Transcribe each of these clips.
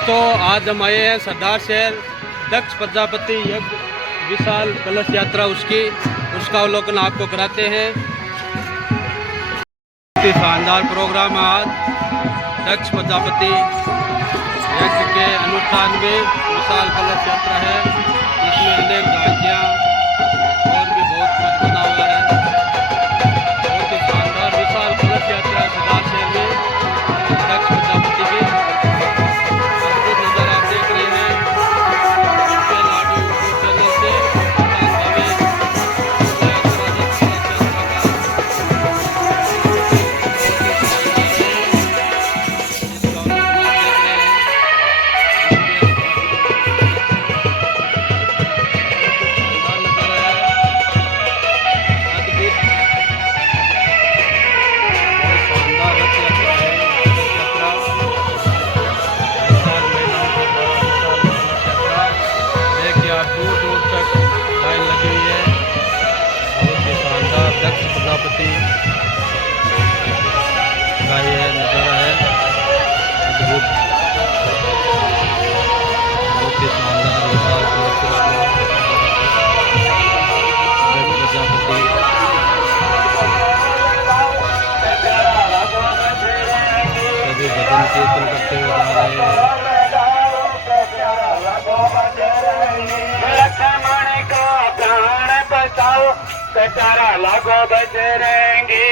दोस्तों आज हम आए हैं सरदार शहर दक्ष प्रजापति यज्ञ विशाल कलश यात्रा उसका अवलोकन आपको कराते हैं। शानदार प्रोग्राम है आज दक्ष प्रजापति यज्ञ के अनुष्ठान में विशाल कलश यात्रा है। इसमें अनेक झांकियाँ और भी बहुत कुछ बना हुआ है। बहुत ही शानदार विशाल कलश यात्रा सरदार शहर में दक्ष प्रजापति की दक्ष प्रजापति का ये नज़ारा है अद्भुत, बहुत ही शानदार विशाल प्रजापति सभी भजन कीर्तन करते हुए जा रहे हैं। कटारा लागो बजरंगी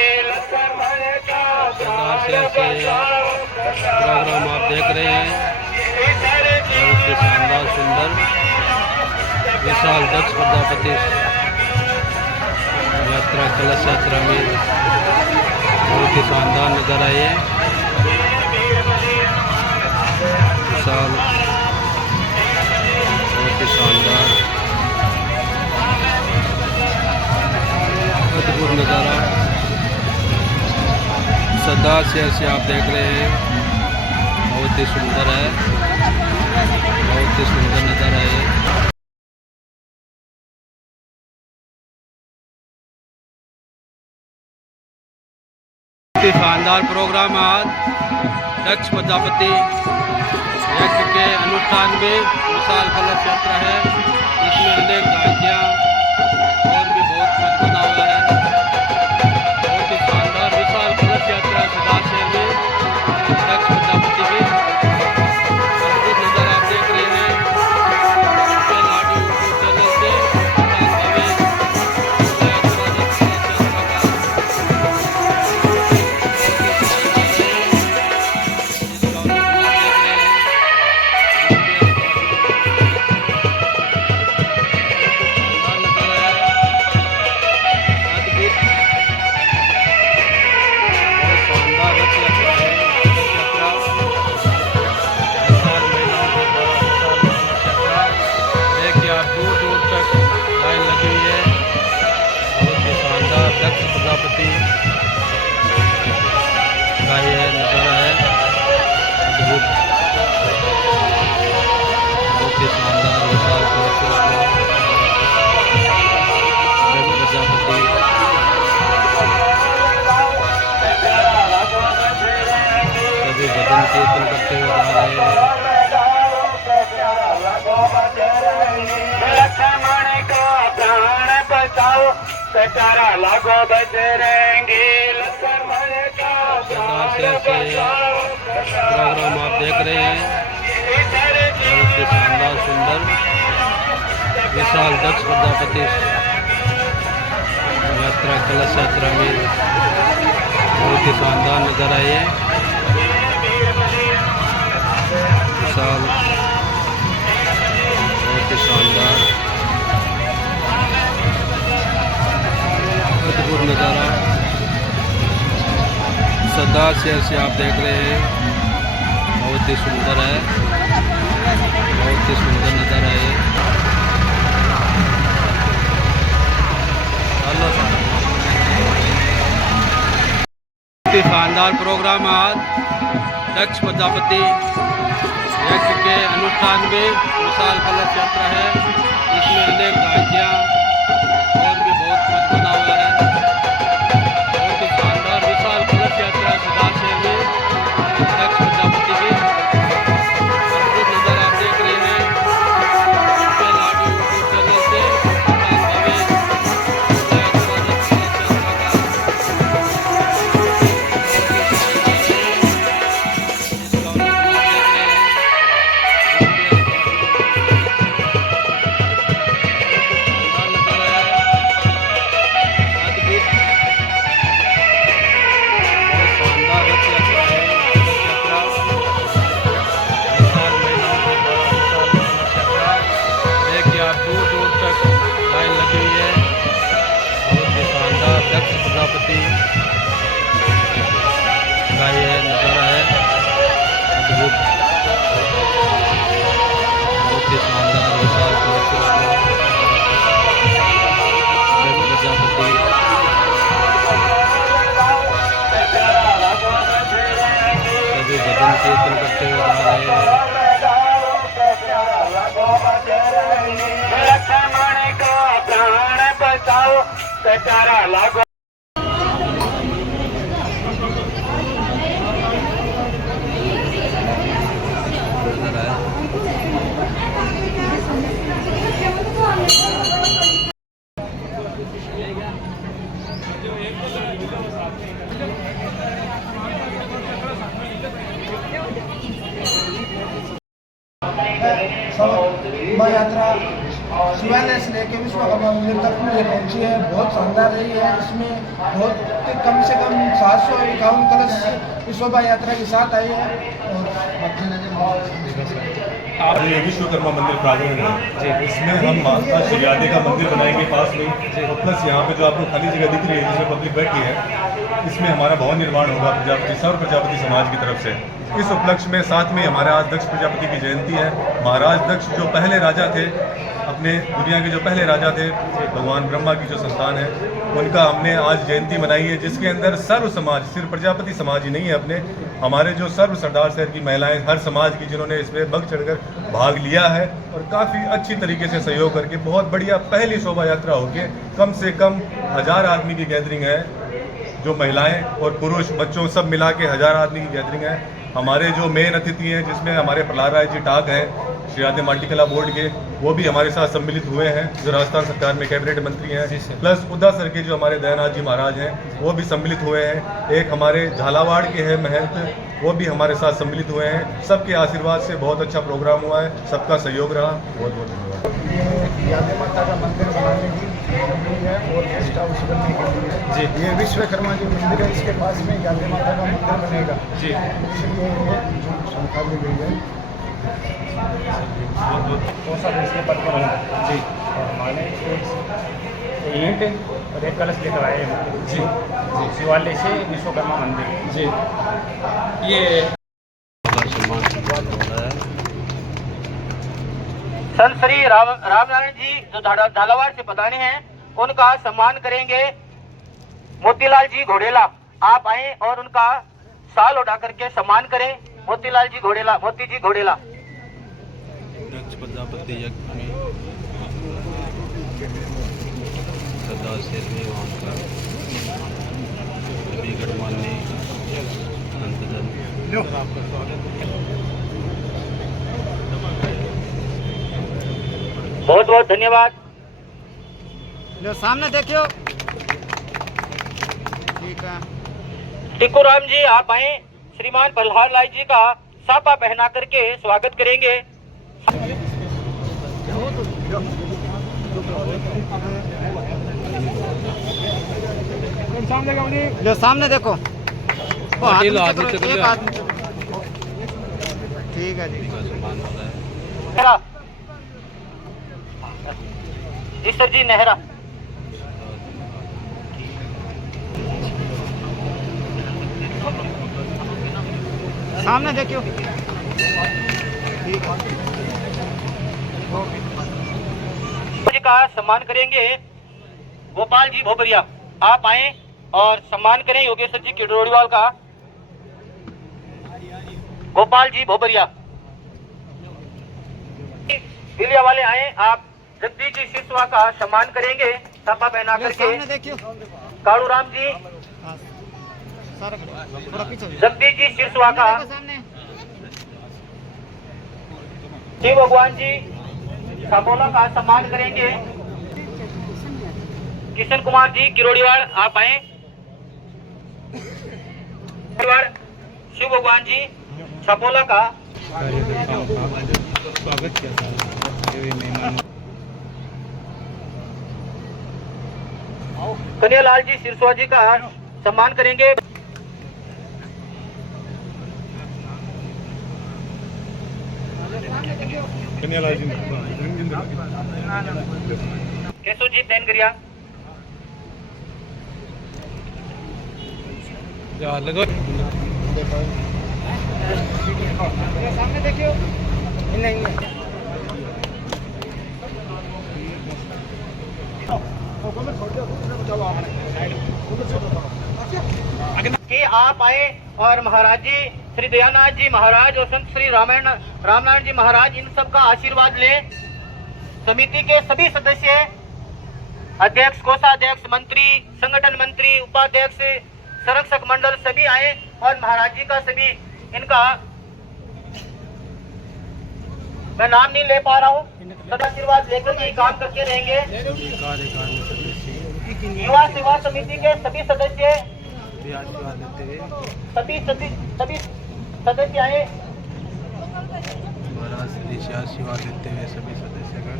प्रोग्राम आप देख रहे हैं। बहुत ही शानदार सुंदर विशाल दक्ष प्रजापति यात्रा कलश यात्रा में बहुत ही शानदार नजर आए। विशाल बहुत ही शानदार अद्भुत नज़ारा सरदार शहर से आप देख रहे हैं। बहुत ही सुंदर है, बहुत ही सुंदर नज़ारा है। बहुत ही शानदार प्रोग्राम है आज दक्ष प्रजापति यज्ञ के अनुष्ठान में विशाल कलश यात्रा है। इसमें अनेक झांकियाँ और भी बहुत कुछ बना हुआ है। बहुत ही शानदार विशाल कलश यात्रा सरदार शहर में दक्ष प्रजापति की अद्भुत नज़ारा आप देख रहे हैं। लाडू यूट्यूब चैनल से दक्ष प्रजापति का ये नज़ारा है अद्भुत, बहुत ही शानदार विशाल प्रजापति सभी भजन कीर्तन करते हुए जा रहे हैं। कटारा लागो बजरंगी प्रोग्राम आप देख रहे हैं। बहुत ही शानदार सुंदर विशाल दक्ष प्रजापति यात्रा कलश यात्रा में बहुत ही शानदार नजर आए। विशाल बहुत ही शानदार अद्भुत नज़ारा सरदार शहर से आप देख रहे हैं। बहुत ही सुंदर है, बहुत ही सुंदर नज़ारा है। बहुत ही शानदार प्रोग्राम है आज दक्ष प्रजापति यज्ञ के अनुष्ठान में विशाल कलश यात्रा है। इसमें अनेक झांकियाँ और भी बहुत कुछ बना हुआ है। बहुत ही शानदार विशाल कलश यात्रा सरदार शहर में दक्ष प्रजापति की अद्भुत लक्ष्मण का प्राण बचाओ कटारा लागो। शोभा यात्रा शिवालय से लेकर विश्वकर्मा मंदिर तक में ये पहुंची है। बहुत शानदार रही है। इसमें बहुत कम से कम 751 कलश इस शोभा यात्रा के साथ आई है। और ये विश्वकर्मा मंदिर प्रांगण है, इसमें हम माता श्री राधे का मंदिर बनाएंगे पास में, और प्लस यहाँ पे जो आपको खाली जगह दिख रही है जिसमें पब्लिक बैठी है, इसमें हमारा भवन निर्माण होगा प्रजापति सौर प्रजापति समाज की तरफ से। इस उपलक्ष्य में साथ में हमारे आज दक्ष प्रजापति की जयंती है। महाराज दक्ष जो पहले राजा थे, अपने दुनिया के जो पहले राजा थे, भगवान ब्रह्मा की जो संतान है, उनका हमने आज जयंती मनाई है, जिसके अंदर सर्व समाज, सिर्फ प्रजापति समाज ही नहीं है, अपने हमारे जो सर्व सरदार शहर की महिलाएं, हर समाज की, जिन्होंने इसमें बढ़ चढ़कर भाग लिया है और काफ़ी अच्छी तरीके से सहयोग करके बहुत बढ़िया पहली शोभा यात्रा होके कम से कम 1000 आदमी की गैदरिंग है। जो महिलाएं और पुरुष बच्चों सब मिला के 1000 आदमी की गैदरिंग है। हमारे जो मेन अतिथि हैं, जिसमें हमारे प्रहलाद राय जी टाक हैं, श्री राधे माटीकला बोर्ड के, वो भी हमारे साथ सम्मिलित हुए हैं, जो राजस्थान सरकार में कैबिनेट मंत्री हैं। प्लस उदासर के जो हमारे दयानाथ जी महाराज हैं, वो भी सम्मिलित हुए हैं। एक हमारे झालावाड़ के हैं महंत, वो भी हमारे साथ सम्मिलित हुए हैं। सबके आशीर्वाद से बहुत अच्छा प्रोग्राम हुआ है, सबका सहयोग रहा। बहुत बहुत धन्यवाद। यादे माता का मंदिर बनाने की है और गेस्ट हाउस बनने के लिए जी, ये विश्वकर्मा जी मंदिर है, इसके पास में यादे माता का मंदिर बनेगा जी, इसलिए ये जो संख्या दी गई है। कौन सा इसके पद पर होगा जी, और हमारे ईंट और एक कलश लेकर आए हैं जी जी, शिवालय से विश्वकर्मा मंदिर जी। ये संत श्री रामनारायण जी जो झालावाड़ से पधारे हैं, उनका सम्मान करेंगे मोतीलाल जी घोड़ेला। आप आए और उनका शाल उठा करके सम्मान करें। मोतीलाल जी घोड़ेला, मोती जी घोड़ेला। दक्ष प्रजापति यज्ञ में सदा से वहाँ का सभी गणमान्य संतजन बहुत बहुत धन्यवाद। जो सामने देखियो, ठीक है। टिक्कू राम जी आप आए, श्रीमान प्रहलाद राय जी का साफा पहना करके स्वागत करेंगे। जो सामने देखो, वो हाथ लो, नीचे हाथ नीचे करो, कर एक लो। हाथ नीचे। ठीक है जी। सम्मान होता है। ईश्वर जी नेहरा। सामने देखियो, जी का सम्मान करेंगे गोपाल जी भोबरिया। आप आए और सम्मान करें योगेश्वर जी किडोरीवाल का। गोपाल जी भोबरिया। दिलिया वाले आए, आप जगदीश जी सिसवा का सम्मान करेंगे साफा पहना करके। सामने देखियो, कालू राम जी, सारा थोड़ा पीछे हो जाओ। जगदीश जी सिसवा का। देखो सामने, शिव भगवान जी सपोला का सम्मान करेंगे। किशन कुमार जी किरोड़ीवाड़, आप आए। शिव भगवान जी सपोला का। स्वागत किया कन्हैयालाल जी सिरसोआ जी का सम्मान करेंगे। केशव जी तैनगरिया। लगो सामने देखियो, नहीं कि आप आए और महाराज जी श्री दयानाथ जी महाराज और संत श्री रामनारायण जी महाराज इन सब का आशीर्वाद ले। समिति के सभी सदस्य, अध्यक्ष, कोषाध्यक्ष, मंत्री, संगठन मंत्री, उपाध्यक्ष, संरक्षक मंडल सभी आए और महाराज जी का सभी इनका मैं नाम नहीं ले पा रहा हूँ, सदा आशीर्वाद लेकर ये काम करके रहेंगे। युवा सेवा समिति के सभी सदस्य, सभी सदस्य आए। आशीर्वाद देते हुए सभी सदस्यगण।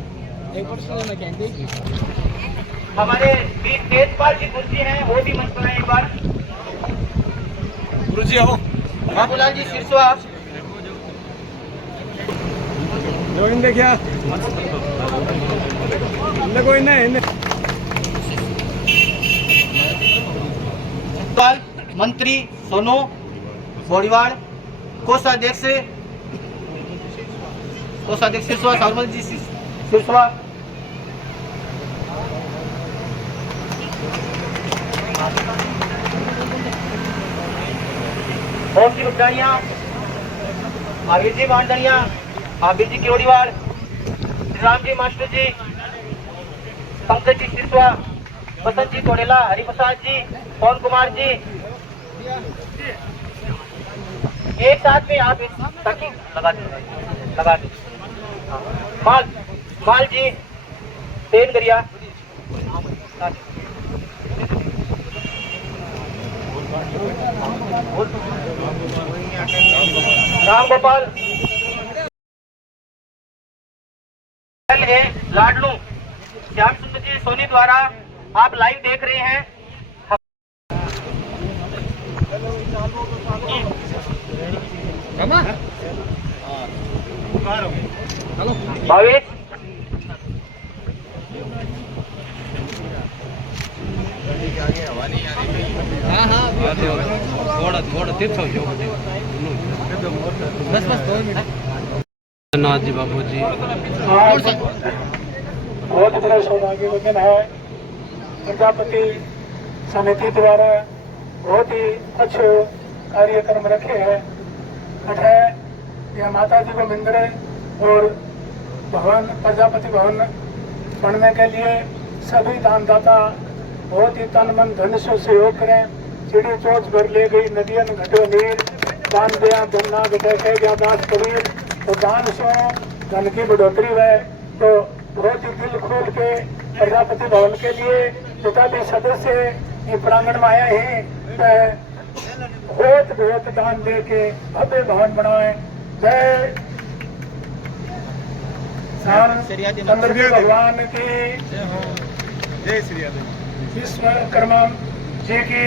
हमारे बीच तेजपाल जी गुरुजी हैं, वो भी मंच पर हैं एक बार। गुरुजी आओ। बाबूलाल जी सिरसवा, क्या कोई नहीं मंत्री सोनू बोरीवाड़, कोषाध्यक्ष सिरसवा, सावरमल जी सिरसवा, ओम जी रुपडानिया, आबिर जी मांडनिया, आबिर जी केवड़ीवाड़, राम जी मास्टर जी, पंकज जी सिरसवा, बसंत जी तोड़ेला, हरिप्रसाद जी, पवन कुमार जी, एक साथ में आप ताकि लगा दे। माल जी, तेन गरिया, राम गोपाल है, लाडलू श्याम सुंदर जी सोनी द्वारा आप लाइव देख रहे हैं। भावेश थोड़ा तीर्थ नाथ जी बाबू जी बहुत बड़ा सौभाग्य वचन है। प्रजापति समिति द्वारा बहुत ही अच्छे कार्यक्रम रखे हैं। अठे यह माता जी को मंदिर और भवन प्रजापति भवन बनने के लिए सभी दानदाता बहुत ही तन मन धन से सहयोग करें। चिड़ी चोच भर ले गई नदियन घटो नीर, दान दिया धन्ना घटे के दास कबीर। तो दान से धन की बढ़ोतरी है। तो बहुत ही दिल खोल के प्रजापति भवन के लिए जितना भी सदस्य ये प्रांगण में आए हैं बहुत दान दे के भव्य भवन बनाए। जय चंद्र भगवान की, जय श्री विश्वकर्मा जी की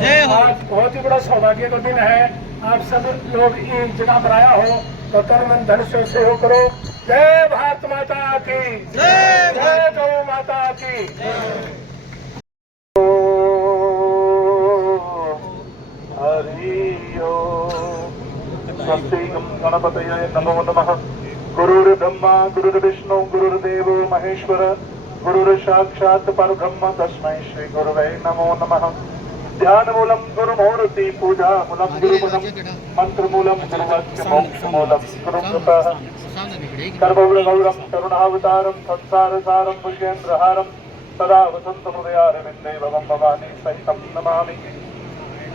जय। आज बहुत ही बड़ा सौभाग्य का दिन है। आप सब लोग एक जगह पर आया हो तो तन मन धन से सहयोग करो। जय भारत माता की जय, जय गौ माता की। हरि ओम। स्वस्ति गणपतये नमो नमः। गुरुर्ब्रह्मा गुरुर्विष्णु गुरुर्देवो महेश्वर, गुरुर् साक्षात् परब्रह्म तस्मै श्री गुरुवे नमो नमः। ध्यान मूलम गुरुमूर्ति, पूजा मूलम गुरुमूलम, मंत्र मूलम गुरुवाक्य, मोक्ष मूलम गुरुकृपः। सर्वगुणगौरम करुणावतारम संसारसारम भुजेन्द्रहारम सदा वसंतम हृदयारविन्दे भवं भवानी सहितं नमामि।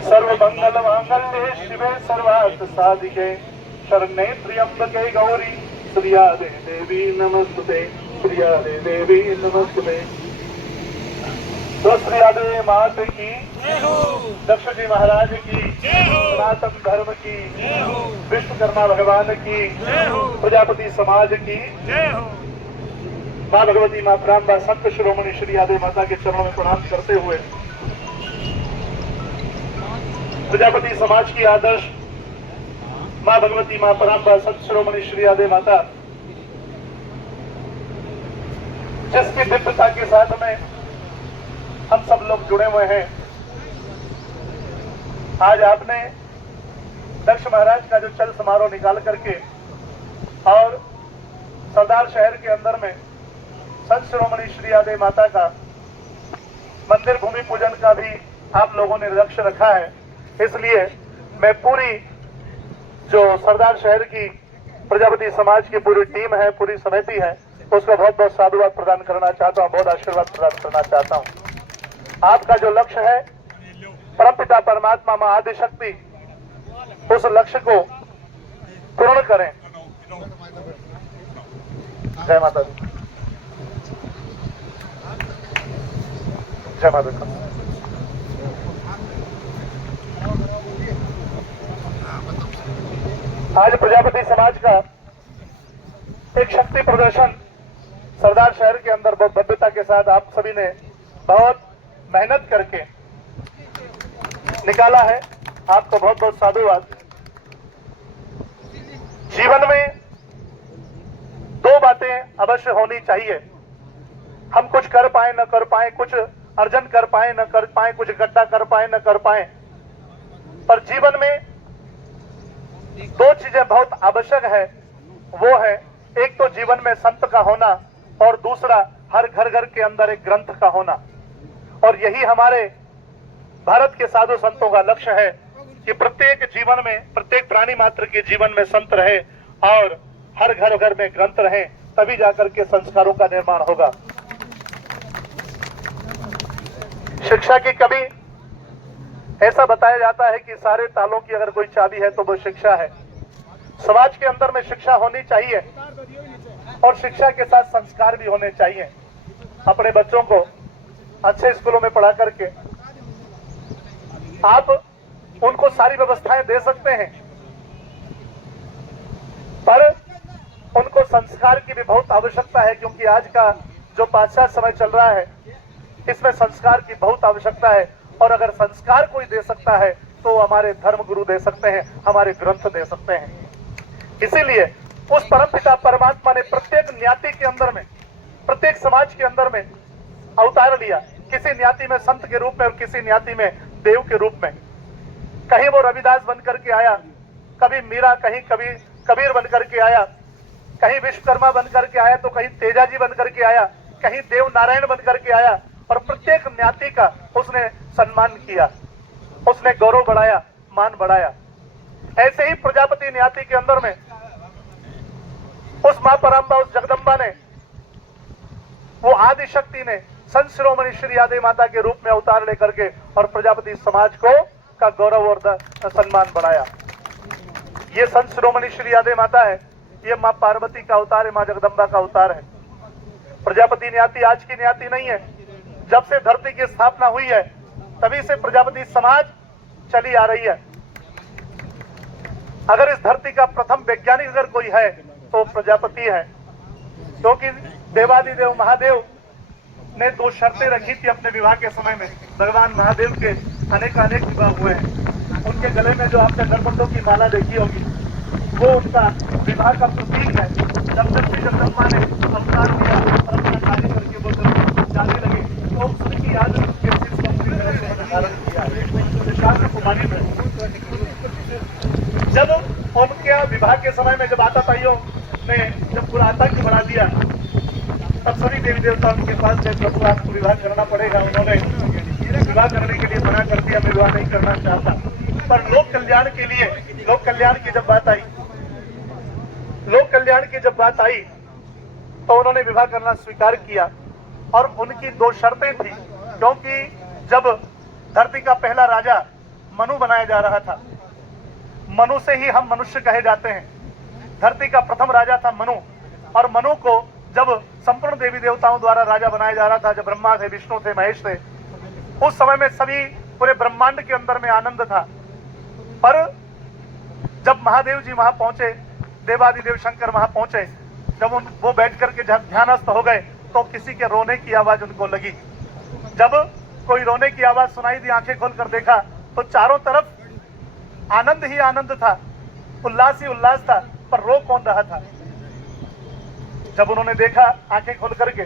सर्वमंगलमांगल्ये शिवे सर्वार्थ साधिके, शरण्ये त्र्यंबके गौरी श्रियादे देवी नमस्तुते, श्रियादे देवी नमस्तुते। तो श्रियादे मात की, दक्ष जी महाराज की, सनातन धर्म की, विश्वकर्मा भगवान की, प्रजापति समाज की, माँ भगवती माँ प्रांबा संत शिरोमणि श्री आदि माता के चरणों में प्रणाम करते हुए प्रजापति समाज की आदर्श माँ भगवती माँ प्रांबा संत शिरोमणि श्री आदि माता जिसकी दिव्यता के साथ में हम सब लोग जुड़े हुए हैं। आज आपने दक्ष महाराज का जो चल समारोह निकाल करके और सरदार शहर के अंदर में संत शिरोमणि श्री आदि माता का मंदिर भूमि पूजन का भी आप लोगों ने लक्ष्य रखा है। इसलिए मैं पूरी जो सरदार शहर की प्रजापति समाज की पूरी टीम है, पूरी समिति है, उसको बहुत बहुत साधुवाद प्रदान करना चाहता हूँ, बहुत आशीर्वाद प्रदान करना चाहता हूँ। आपका जो लक्ष्य है परमपिता परमात्मा मां आदि शक्ति उस लक्ष्य को पूर्ण करें। जय माता दी, जय माता दी। आज प्रजापति समाज का एक शक्ति प्रदर्शन सरदार शहर के अंदर बहुत भव्यता के साथ आप सभी ने बहुत मेहनत करके निकाला है। आपको बहुत बहुत साधुवाद। जीवन में दो बातें अवश्य होनी चाहिए। हम कुछ कर पाए न कर पाए, कुछ अर्जन कर पाए न कर पाए, कुछ इकट्ठा कर पाए न कर पाए, पर जीवन में दो चीजें बहुत आवश्यक है। वो है एक तो जीवन में संत का होना और दूसरा हर घर घर के अंदर एक ग्रंथ का होना। और यही हमारे भारत के साधु संतों का लक्ष्य है कि प्रत्येक जीवन में, प्रत्येक प्राणी मात्र के जीवन में संत रहे और हर घर घर में ग्रंथ रहे, तभी जाकर के संस्कारों का निर्माण होगा। शिक्षा की कमी, ऐसा बताया जाता है कि सारे तालों की अगर कोई चाबी है तो वो शिक्षा है। समाज के अंदर में शिक्षा होनी चाहिए और शिक्षा के साथ संस्कार भी होने चाहिए। अपने बच्चों को अच्छे स्कूलों में पढ़ा करके आप उनको सारी व्यवस्थाएं दे सकते हैं, पर उनको संस्कार की भी बहुत आवश्यकता है, क्योंकि आज का जो पाश्चात्य समय चल रहा है इसमें संस्कार की बहुत आवश्यकता है। और अगर संस्कार कोई दे सकता है तो हमारे धर्म गुरु दे सकते हैं, हमारे ग्रंथ दे सकते हैं। इसीलिए उस परमपिता परमात्मा ने प्रत्येक न्याति के अंदर में, प्रत्येक समाज के अंदर में अवतार लिया। किसी न्याति में संत के रूप में और किसी न्याति में देव के रूप में। कहीं वो रविदास बन करके आया, कभी मीरा, कहीं कभी कबीर बन करके आया, कहीं विश्वकर्मा बन करके आया, तो कहीं तेजाजी बन करके आया, कहीं देव नारायण बन करके आया। और प्रत्येक न्याति का उसने सम्मान किया, उसने गौरव बढ़ाया, मान बढ़ाया। ऐसे ही प्रजापति न्याति के अंदर में उस मां परम्बा, उस जगदम्बा ने, वो आदि शक्ति ने संत शिरोमणि श्री आदि माता के रूप में अवतार लेकर के और प्रजापति समाज को का गौरव और सम्मान बढ़ाया। ये संत शिरोमणि श्री आदि माता है, ये मां पार्वती का अवतार है, मां जगदम्बा का अवतार है। प्रजापति न्याति आज की न्याति नहीं है। जब से धरती की स्थापना हुई है तभी से प्रजापति समाज चली आ रही है। अगर इस धरती का प्रथम वैज्ञानिक अगर कोई है तो प्रजापति है, क्योंकि देवादिदेव महादेव ने दो शर्तें रखी थी अपने विवाह के समय में। भगवान महादेव के अनेक विवाह हुए हैं। उनके गले में जो आपने गर्भपटों की माला देखी होगी वो उनका विवाह का प्रतीक है। जब तक भी जगदम्बा ने अवतार लिया और अपना कार्य करके वो जब जाने लगे तो उसकी याद उसके धारण किया शास्त्र कुमारी में। जब उनके विवाह के समय में जब आताताइयों ने जब पूरा आतंक बढ़ा दिया तब सभी देवी देवता उनके पास से प्रभु आपको विवाह करना पड़ेगा। उन्होंने विवाह करने के लिए मना कर दिया, मैं विवाह नहीं करना चाहता। पर लोक कल्याण के लिए, लोक कल्याण की जब बात आई, लोक कल्याण की जब बात आई तो उन्होंने विवाह करना स्वीकार किया। और उनकी दो शर्तें थी, क्योंकि जब धरती का पहला राजा मनु बनाया जा रहा था, मनु से ही हम मनुष्य कहे जाते हैं। धरती का प्रथम राजा था मनु, और मनु को जब संपूर्ण देवी देवताओं द्वारा राजा बनाया जा रहा था, जब ब्रह्मा थे, विष्णु थे, महेश थे, उस समय में सभी पूरे ब्रह्मांड के अंदर में आनंद था। पर जब महादेव जी वहां पहुंचे, देवादिदेव शंकर वहां पहुंचे, जब वो बैठ करके ध्यानस्थ हो गए तो किसी के रोने की आवाज उनको लगी। जब कोई रोने की आवाज सुनाई दी, आंखें खोलकर देखा तो चारों तरफ आनंद ही आनंद था, उल्लास ही उल्लास था, पर रो कौन रहा था। जब उन्होंने देखा आंखें खोल करके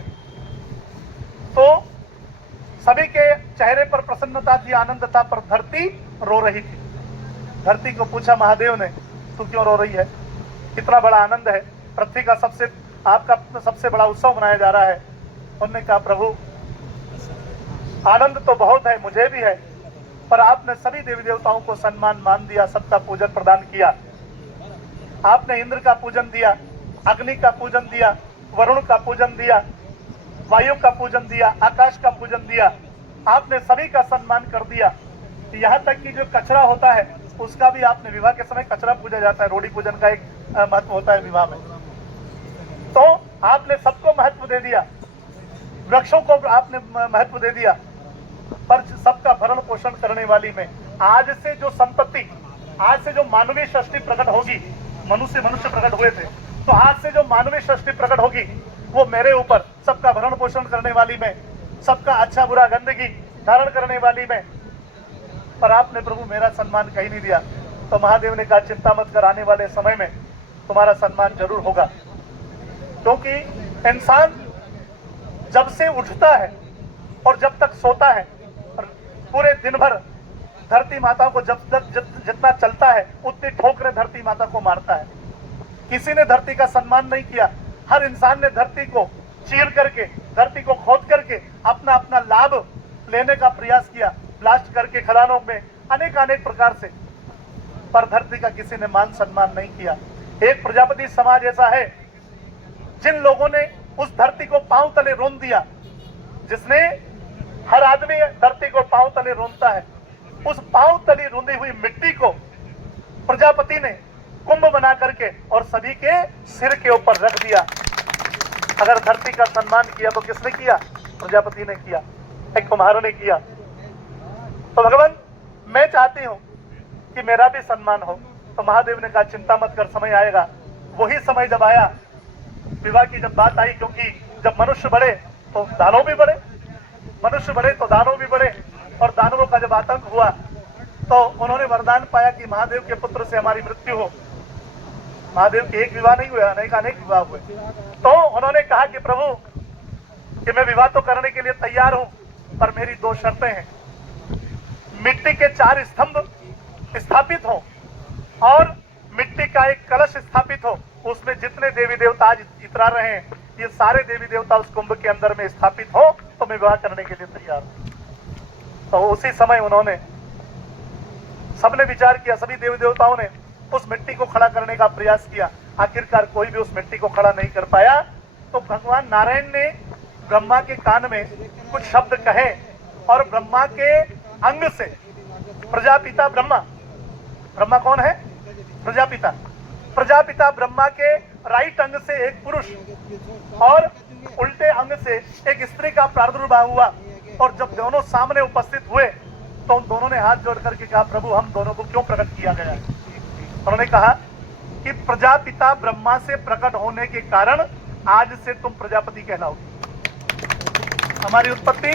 तो सभी के चेहरे पर प्रसन्नता थी, आनंद था, पर धरती रो रही थी। धरती को पूछा महादेव ने, तू क्यों रो रही है? कितना बड़ा आनंद है, पृथ्वी का आपका सबसे बड़ा उत्सव मनाया जा रहा है। उन्होंने कहा प्रभु आनंद तो बहुत है, मुझे भी है, पर आपने सभी देवी देवताओं को सम्मान मान दिया, सबका पूजन प्रदान किया, आपने इंद्र का पूजन दिया, अग्नि का पूजन दिया, वरुण का पूजन दिया, वायु का पूजन दिया, आकाश का पूजन दिया, आपने सभी का सम्मान कर दिया। यहाँ तक कि जो कचरा होता है उसका भी आपने, विवाह के समय कचरा पूजा जाता है, रोड़ी पूजन का एक महत्व होता है विवाह में, तो आपने सबको महत्व दे दिया, वृक्षों को आपने महत्व दे दिया, पर सबका भरण पोषण करने वाली में आज से जो संपत्ति, आज से जो मानवीय सृष्टि प्रकट होगी, मनुष्य प्रकट हुए थे, तो आज से जो मानवीय सृष्टि प्रकट होगी वो मेरे ऊपर, सबका भरण पोषण करने वाली में, सबका अच्छा बुरा गंदगी धारण करने वाली में, पर आपने प्रभु मेरा सम्मान कहीं नहीं दिया। तो महादेव ने कहा चिंता मत कर, आने वाले समय में तुम्हारा सम्मान जरूर होगा, क्योंकि इंसान जब से उठता है और जब तक सोता है, पूरे दिन भर धरती माता को जितना चलता है उतनी ठोकरें धरती माता को मारता है। किसी ने धरती का सम्मान नहीं किया, हर इंसान ने धरती को चीर करके, धरती को खोद करके अपना अपना लाभ लेने का प्रयास किया, ब्लास्ट करके खदानों में अनेक प्रकार से, पर धरती का किसी ने मान सम्मान नहीं किया। एक प्रजापति समाज ऐसा है जिन लोगों ने उस धरती को पांव तले रोन दिया, जिसने, हर आदमी धरती को पांव तले रोनता है, उस पांव तले रोंदी हुई मिट्टी को प्रजापति ने कुंभ बना करके और सभी के सिर के ऊपर रख दिया। अगर धरती का सम्मान किया तो किसने किया? प्रजापति ने किया, एक कुम्हार ने किया। तो भगवान, मैं चाहती हूं कि मेरा भी सम्मान हो। तो महादेव ने कहा चिंता मत कर, समय आएगा। वही समय जब आया, विवाह की जब बात आई, क्योंकि जब मनुष्य बढ़े तो दानव भी बढ़े, मनुष्य बढ़े तो दानव भी बढ़े, और दानवों का जब आतंक हुआ तो उन्होंने वरदान पाया कि महादेव के पुत्र से हमारी मृत्यु हो। महादेव के एक विवाह नहीं हुए, अनेक विवाह हुए। तो उन्होंने कहा कि प्रभु, कि मैं विवाह तो करने के लिए तैयार हूं, पर मेरी 2 शर्तें हैं। मिट्टी के 4 स्तंभ स्थापित हो और मिट्टी का एक कलश स्थापित हो, उसमें जितने देवी देवता आज इतरा रहे हैं, ये सारे देवी देवता उस कुंभ के अंदर में स्थापित हो, तो मैं विवाह करने के लिए तैयार हूं। तो उसी समय उन्होंने, सबने विचार किया, सभी देवी देवताओं ने उस मिट्टी को खड़ा करने का प्रयास किया। आखिरकार कोई भी उस मिट्टी को खड़ा नहीं कर पाया। तो भगवान नारायण ने ब्रह्मा के कान में कुछ शब्द कहे, और ब्रह्मा के अंग से प्रजापिता ब्रह्मा, ब्रह्मा कौन है? प्रजापिता। प्रजापिता ब्रह्मा के राइट अंग से एक पुरुष और उल्टे अंग से एक स्त्री का प्रादुर्भाव हुआ। और जब दोनों सामने उपस्थित हुए तो उन दोनों ने हाथ जोड़ करके कहा, प्रभु हम दोनों को क्यों प्रकट किया गया? उन्होंने कहा कि प्रजापिता ब्रह्मा से प्रकट होने के कारण आज से तुम प्रजापति कहलाओगे। हमारी उत्पत्ति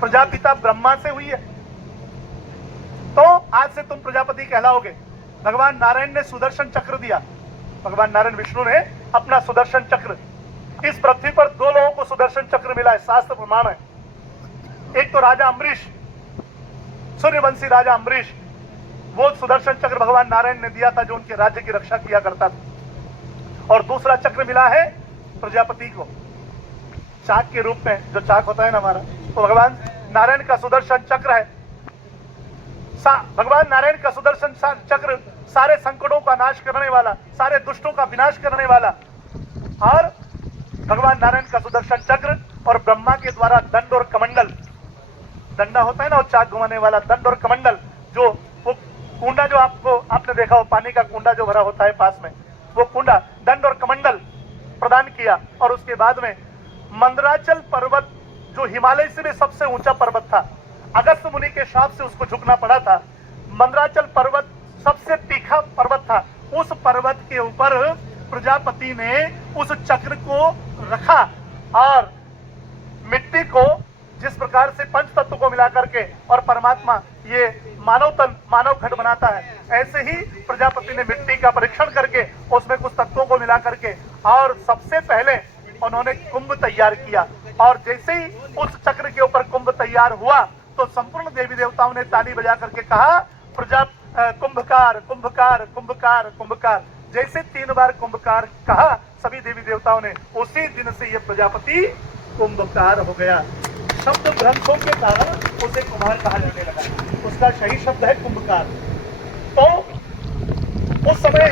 प्रजापिता ब्रह्मा से हुई है, तो आज से तुम प्रजापति कहलाओगे। भगवान नारायण ने सुदर्शन चक्र दिया। भगवान नारायण विष्णु ने अपना सुदर्शन चक्र, इस पृथ्वी पर 2 लोगों को सुदर्शन चक्र मिला है, शास्त्र प्रमाण है। एक तो राजा अम्बरीश, सूर्यवंशी राजा अम्बरीश, वो सुदर्शन चक्र भगवान नारायण ने दिया था, जो उनके राज्य की रक्षा किया करता था। और दूसरा चक्र मिला है प्रजापति को, चाक के रूप में, जो चाक होता है ना हमारा, तो भगवान नारायण का सुदर्शन चक्र है। भगवान नारायण का सुदर्शन चक्र सारे संकटों का नाश करने वाला, सारे दुष्टों का विनाश करने वाला। और भगवान नारायण का सुदर्शन चक्र और ब्रह्मा के द्वारा दंड और कमंडल, डंडा होता है ना, वो चाक घुमाने वाला, दंड और कमंडल, जो वो कुंडा जो आपने देखा हो, पानी का कुंडा जो भरा होता है पास में, वो कुंडा, दंड और कमंडल प्रदान किया। और उसके बाद में मंदराचल पर्वत, जो हिमालय से भी सबसे ऊंचा पर्वत था, अगस्त्य मुनि के शाप से उसको झुकना पड़ा था। मंदराचल पर्वत सबसे तीखा पर्वत था, उस पर्वत के ऊपर प्रजापति ने उस चक्र को रखा। और मिट्टी को जिस प्रकार से 5 तत्व को मिला करके और परमात्मा ये मानव तन, मानव घट बनाता है, ऐसे ही प्रजापति ने मिट्टी का परीक्षण करके उसमें कुछ तत्वों को मिला करके और सबसे पहले उन्होंने कुंभ तैयार किया। और जैसे ही उस चक्र के ऊपर कुंभ तैयार हुआ तो संपूर्ण देवी देवताओं ने ताली बजा करके कहा, कुंभकार कुंभकार कुंभकार कुंभकार। जैसे 3 बार कुंभकार कहा सभी देवी देवताओं ने, उसी दिन से ये प्रजापति कुंभकार हो गया। शब्द ग्रंथों के कारण उसे कुम्हार कहा जाने लगा, उसका सही शब्द है कुंभकार। तो उस समय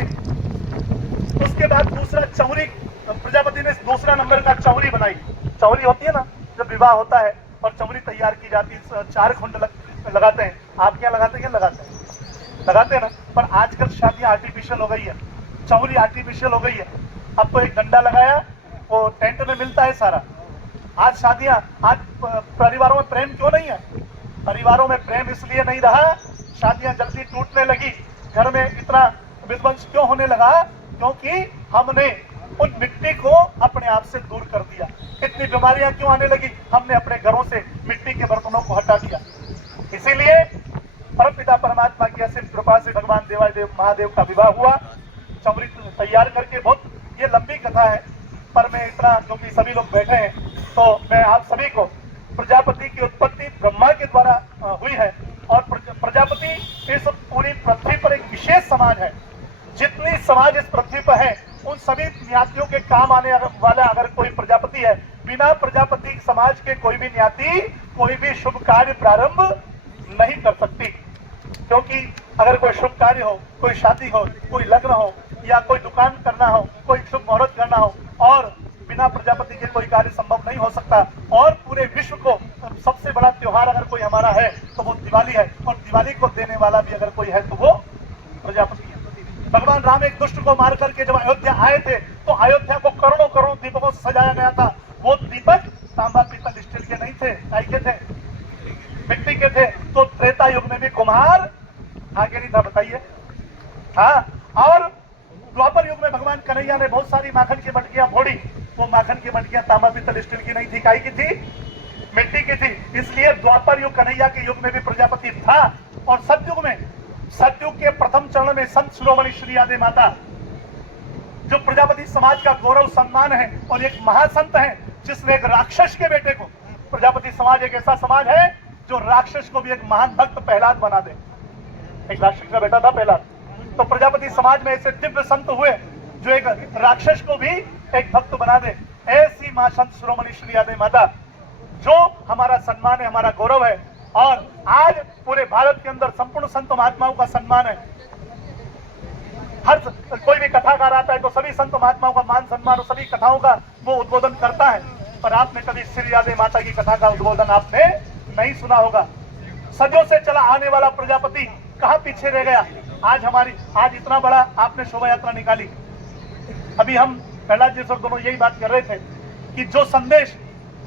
उसके बाद दूसरा चौरी, प्रजापति ने दूसरा नंबर का चौरी बनाई। चौरी होती है ना, जब विवाह होता है और चौरी तैयार की जाती है, 4 खुंड लगाते हैं। आप क्या लगाते हैं? लगाते हैं ना। पर आजकल शादियां आर्टिफिशियल हो गई है, चौरी आर्टिफिशियल हो गई है। अब तो एक डंडा लगाया, वो टेंट में मिलता है सारा। आज शादियां, आज परिवारों में प्रेम क्यों नहीं है? परिवारों में प्रेम इसलिए नहीं रहा, शादियां जल्दी टूटने लगी, घर में इतना विध्वंस क्यों होने लगा? क्योंकि हमने उन मिट्टी को अपने आप से दूर कर दिया। इतनी बीमारियां क्यों आने लगी? हमने अपने घरों से मिट्टी के बर्तनों को हटा दिया। इसीलिए परमपिता परमात्मा की असीम कृपा से भगवान देवादेव महादेव का विवाह हुआ, चमड़ी तैयार करके। बहुत ये लंबी कथा है, पर मैं इतना, क्योंकि सभी लोग बैठे हैं, तो मैं आप सभी को, प्रजापति की उत्पत्ति ब्रह्मा के द्वारा हुई है, और प्रजापति इस पूरी पृथ्वी पर एक विशेष समाज है। जितनी समाज इस पृथ्वी पर है, उन सभी न्यातियों के काम आने वाला अगर कोई प्रजापति है, बिना प्रजापति समाज के कोई भी न्याति कोई भी शुभ कार्य प्रारंभ नहीं कर सकती। क्योंकि अगर कोई शुभ कार्य हो, कोई शादी हो, कोई लग्न हो, या कोई दुकान करना हो, कोई शुभ मुहूर्त करना हो, और बिना प्रजापति के कोई कार्य संभव नहीं हो सकता। और पूरे विश्व को सबसे बड़ा त्योहार अगर कोई हमारा है तो वो दिवाली है, और दिवाली को देने वाला भी अगर कोई है तो वो प्रजापति है। भगवान राम एक दुष्ट को मार करके जब अयोध्या आए थे, तो अयोध्या को करोड़ों करोड़ दीपकों से सजाया गया था। वो दीपक तांबा पीतल स्टील के नहीं थे, क्या थे? मिट्टी के थे। तो त्रेता युग में भी कुम्हार आगे नहीं था, बताइए। हाँ, और द्वापर युग में भगवान कन्हैया ने बहुत सारी माखन की मटकियां फोड़ी। वो माखन की मटकियां तांबा पीतल स्टील की नहीं थी, काई की थी? मिट्टी की थी। इसलिए द्वापर युग, कन्हैया के युग में भी प्रजापति था। और सतयुग में, सतयुग के प्रथम चरण में संत शिरोमणि श्री आदि माता, जो प्रजापति समाज का गौरव सम्मान है, और एक महासंत है जिसने एक राक्षस के बेटे को, प्रजापति समाज एक ऐसा समाज है जो राक्षस को भी एक महान भक्त प्रहलाद बना दे। एक राक्षस का बेटा था प्रहलाद, तो प्रजापति समाज में ऐसे दिव्य संत हुए जो एक राक्षस को भी एक भक्त बना दे। ऐसी मां संत शिरोमणि श्री आदि माता, जो हमारा सम्मान है, हमारा गौरव है। और आज पूरे भारत के अंदर संपूर्ण संत महात्माओं का सम्मान है। हर कोई भी कथाकार आता है तो सभी संत महात्माओं का मान सम्मान और सभी कथाओं का वो उद्बोधन करता है। पर आपने कभी श्री राधे माता की कथा का उद्बोधन आपने नहीं सुना होगा। सदियों से चला आने वाला प्रजापति कहाँ पीछे रह गया? आज इतना बड़ा आपने शोभा यात्रा निकाली। अभी हम प्रहलाद जी सर दोनों यही बात कर रहे थे कि जो संदेश